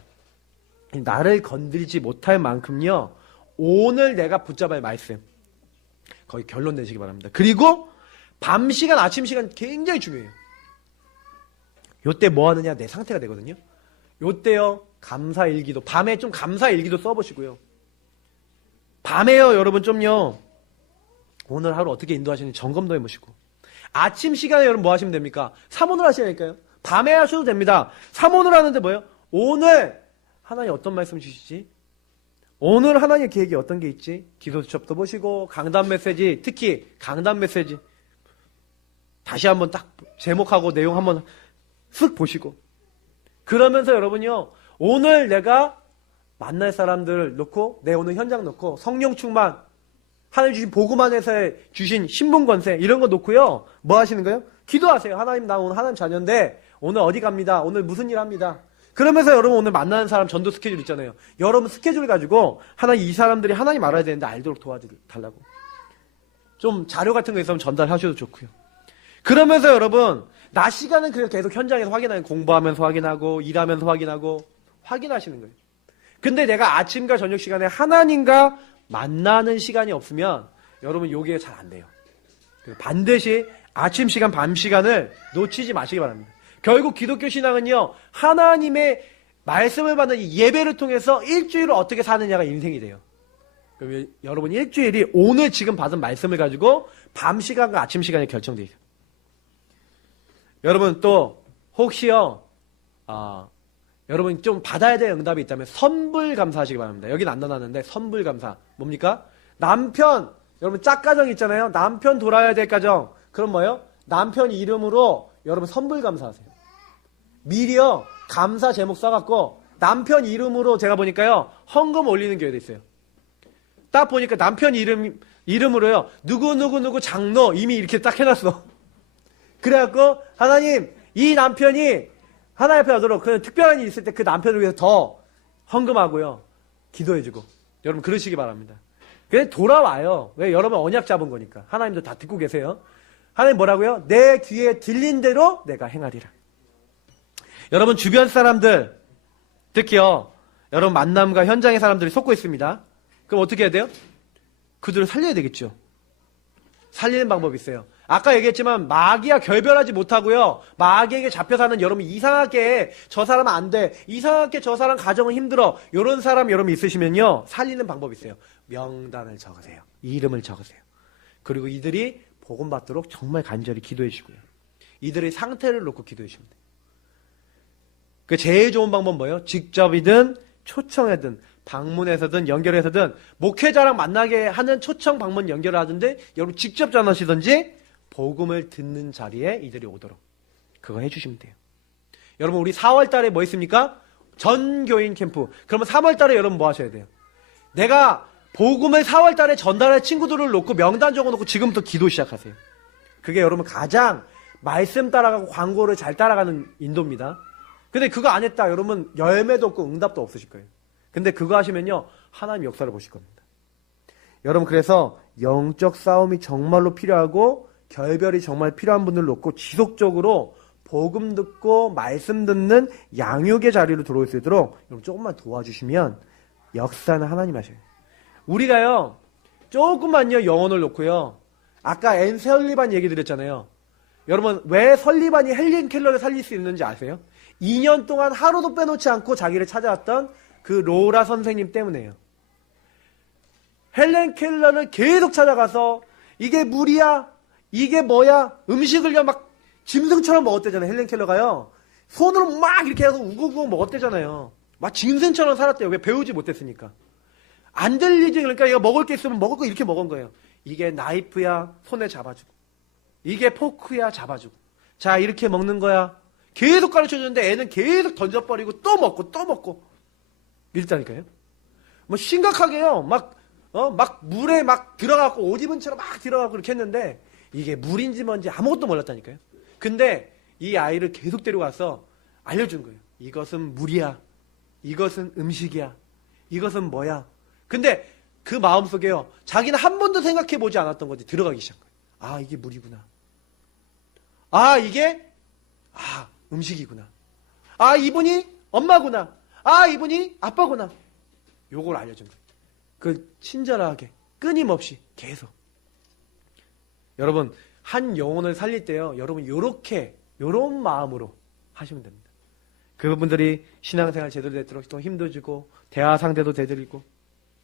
나를 건들지 못할 만큼요 오늘 내가 붙잡아야 할 말씀, 거기 결론 내시기 바랍니다. 그리고 밤 시간, 아침 시간 굉장히 중요해요. 요때 뭐 하느냐, 내 상태가 되거든요. 요때요 감사일기도, 밤에 좀 감사일기도 써보시고요. 밤에요 여러분 좀요 오늘 하루 어떻게 인도하시는지 점검도 해보시고, 아침 시간에 여러분 뭐 하시면 됩니까? 삼오늘 하시라니까요. 밤에 하셔도 됩니다. 삼오늘 하는데 뭐예요? 오늘 하나님 어떤 말씀 주시지? 오늘 하나님의 계획이 어떤 게 있지? 기도 수첩도 보시고, 강단 메시지, 특히 강단 메시지 다시 한번 딱 제목하고 내용 한번 쓱 보시고, 그러면서 여러분요 오늘 내가 만날 사람들을 놓고, 내 오늘 현장 놓고 성령 충만, 하나님 주신 복음 안에서 주신 신분 권세 이런 거 놓고요 뭐 하시는 거예요? 기도하세요. 하나님, 나 오늘 하나님 자녀인데 오늘 어디 갑니다. 오늘 무슨 일 합니다. 그러면서 여러분 오늘 만나는 사람 전도 스케줄 있잖아요. 여러분 스케줄 가지고 하나님, 이 사람들이 하나님 알아야 되는데 알도록 도와달라고 좀 자료 같은 거 있으면 전달하셔도 좋고요. 그러면서 여러분 낮 시간은 그냥 계속 현장에서 확인하고, 공부하면서 확인하고, 일하면서 확인하고, 확인하시는 거예요. 근데 내가 아침과 저녁 시간에 하나님과 만나는 시간이 없으면 여러분 요게 잘 안 돼요. 반드시 아침 시간, 밤 시간을 놓치지 마시기 바랍니다. 결국 기독교 신앙은요, 하나님의 말씀을 받는 이 예배를 통해서 일주일을 어떻게 사느냐가 인생이 돼요. 그럼 여러분 일주일이 오늘 지금 받은 말씀을 가지고 밤 시간과 아침 시간이 결정돼요. 여러분 또 혹시요, 여러분 좀 받아야 될 응답이 있다면 선불 감사하시기 바랍니다. 여기는 안 넣어놨는데 선불 감사 뭡니까? 남편, 여러분 짝가정 있잖아요. 남편 돌아야 될 가정. 그럼 뭐예요? 남편 이름으로 여러분 선불 감사하세요. 미리요 감사 제목 써갖고 남편 이름으로 제가 보니까요 헌금 올리는 교회도 있어요. 딱 보니까 남편 이름으로요 누구 장로 이미 이렇게 딱 해놨어. 그래갖고 하나님 이 남편이 하나님 앞에 오도록 그 특별한 일이 있을 때 그 남편을 위해서 더 헌금하고요 기도해주고 여러분 그러시기 바랍니다. 그래 돌아와요. 왜? 여러분 언약 잡은 거니까. 하나님도 다 듣고 계세요. 하나님 뭐라고요? 내 귀에 들린 대로 내가 행하리라. 여러분 주변 사람들 특히요 여러분 만남과 현장의 사람들이 속고 있습니다. 그럼 어떻게 해야 돼요? 그들을 살려야 되겠죠. 살리는 방법이 있어요. 아까 얘기했지만 마귀와 결별하지 못하고요 마귀에게 잡혀 사는 여러분 이상하게 저 사람은 안 돼, 이상하게 저 사람 가정은 힘들어, 이런 사람 여러분 있으시면요 살리는 방법이 있어요. 명단을 적으세요. 이름을 적으세요. 그리고 이들이 복음 받도록 정말 간절히 기도해 주시고요 이들의 상태를 놓고 기도해 주시면 돼요. 그 제일 좋은 방법은 뭐예요? 직접이든 초청이든 방문해서든 연결해서든 목회자랑 만나게 하는 초청 방문 연결을 하던데 여러분 직접 전화하시든지 복음을 듣는 자리에 이들이 오도록 그거 해주시면 돼요. 여러분 우리 4월 달에 뭐 있습니까? 전교인 캠프. 그러면 3월 달에 여러분 뭐 하셔야 돼요? 내가 복음을 4월 달에 전달할 친구들을 놓고 명단 적어놓고 지금부터 기도 시작하세요. 그게 여러분 가장 말씀 따라가고 광고를 잘 따라가는 인도입니다. 근데 그거 안 했다 여러분 열매도 없고 응답도 없으실 거예요. 근데 그거 하시면요 하나님 역사를 보실 겁니다. 여러분 그래서 영적 싸움이 정말로 필요하고 결별이 정말 필요한 분들 놓고 지속적으로 복음 듣고 말씀 듣는 양육의 자리로 들어올 수 있도록 여러분 조금만 도와주시면 역사는 하나님 하셔요. 우리가요 조금만요 영혼을 놓고요 아까 앤 설리반 얘기 드렸잖아요. 여러분 왜 설리반이 헬렌 켈러를 살릴 수 있는지 아세요? 2년 동안 하루도 빼놓지 않고 자기를 찾아왔던 그 로라 선생님 때문에요. 헬렌 켈러를 계속 찾아가서 이게 물이야? 이게 뭐야? 음식을요 막 짐승처럼 먹었대잖아요. 헬렌 켈러가요. 손으로 막 이렇게 해서 우걱우걱 먹었대잖아요. 막 짐승처럼 살았대요. 왜? 배우지 못했으니까. 안 들리지. 그러니까 얘가 먹을 게 있으면 먹을 거 이렇게 먹은 거예요. 이게 나이프야 손에 잡아주고 이게 포크야 잡아주고 자 이렇게 먹는 거야. 계속 가르쳐주는데 애는 계속 던져버리고 또 먹고 이랬다니까요. 뭐 심각하게요. 막 물에 막 들어가고 옷 입은 채로 막 들어가고 그렇게 했는데 이게 물인지 뭔지 아무것도 몰랐다니까요. 근데 이 아이를 계속 데려가서 알려준 거예요. 이것은 물이야. 이것은 음식이야. 이것은 뭐야. 근데 그 마음속에요. 자기는 한 번도 생각해보지 않았던 거지. 들어가기 시작한 거예요. 아 이게 물이구나. 아 이게 음식이구나. 아 이분이 엄마구나. 아 이분이 아빠구나. 요걸 알려준 거예요. 그 친절하게 끊임없이 계속. 여러분 한 영혼을 살릴 때요 여러분 요런 마음으로 하시면 됩니다. 그분들이 신앙생활 제대로 되도록 또 힘도 주고 대화 상대도 되드리고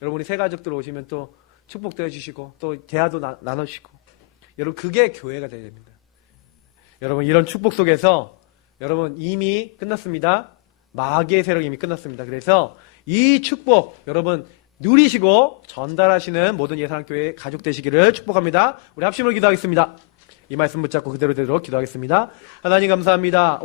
여러분이 새 가족들 오시면 또 축복도 해주시고 또 대화도 나누시고 여러분 그게 교회가 되어야 됩니다. 여러분 이런 축복 속에서 여러분 이미 끝났습니다. 마귀의 세력이 이미 끝났습니다. 그래서 이 축복 여러분 누리시고 전달하시는 모든 예산교회 가족 되시기를 축복합니다. 우리 합심으로 기도하겠습니다. 이 말씀 붙잡고 그대로 되도록 기도하겠습니다. 하나님 감사합니다.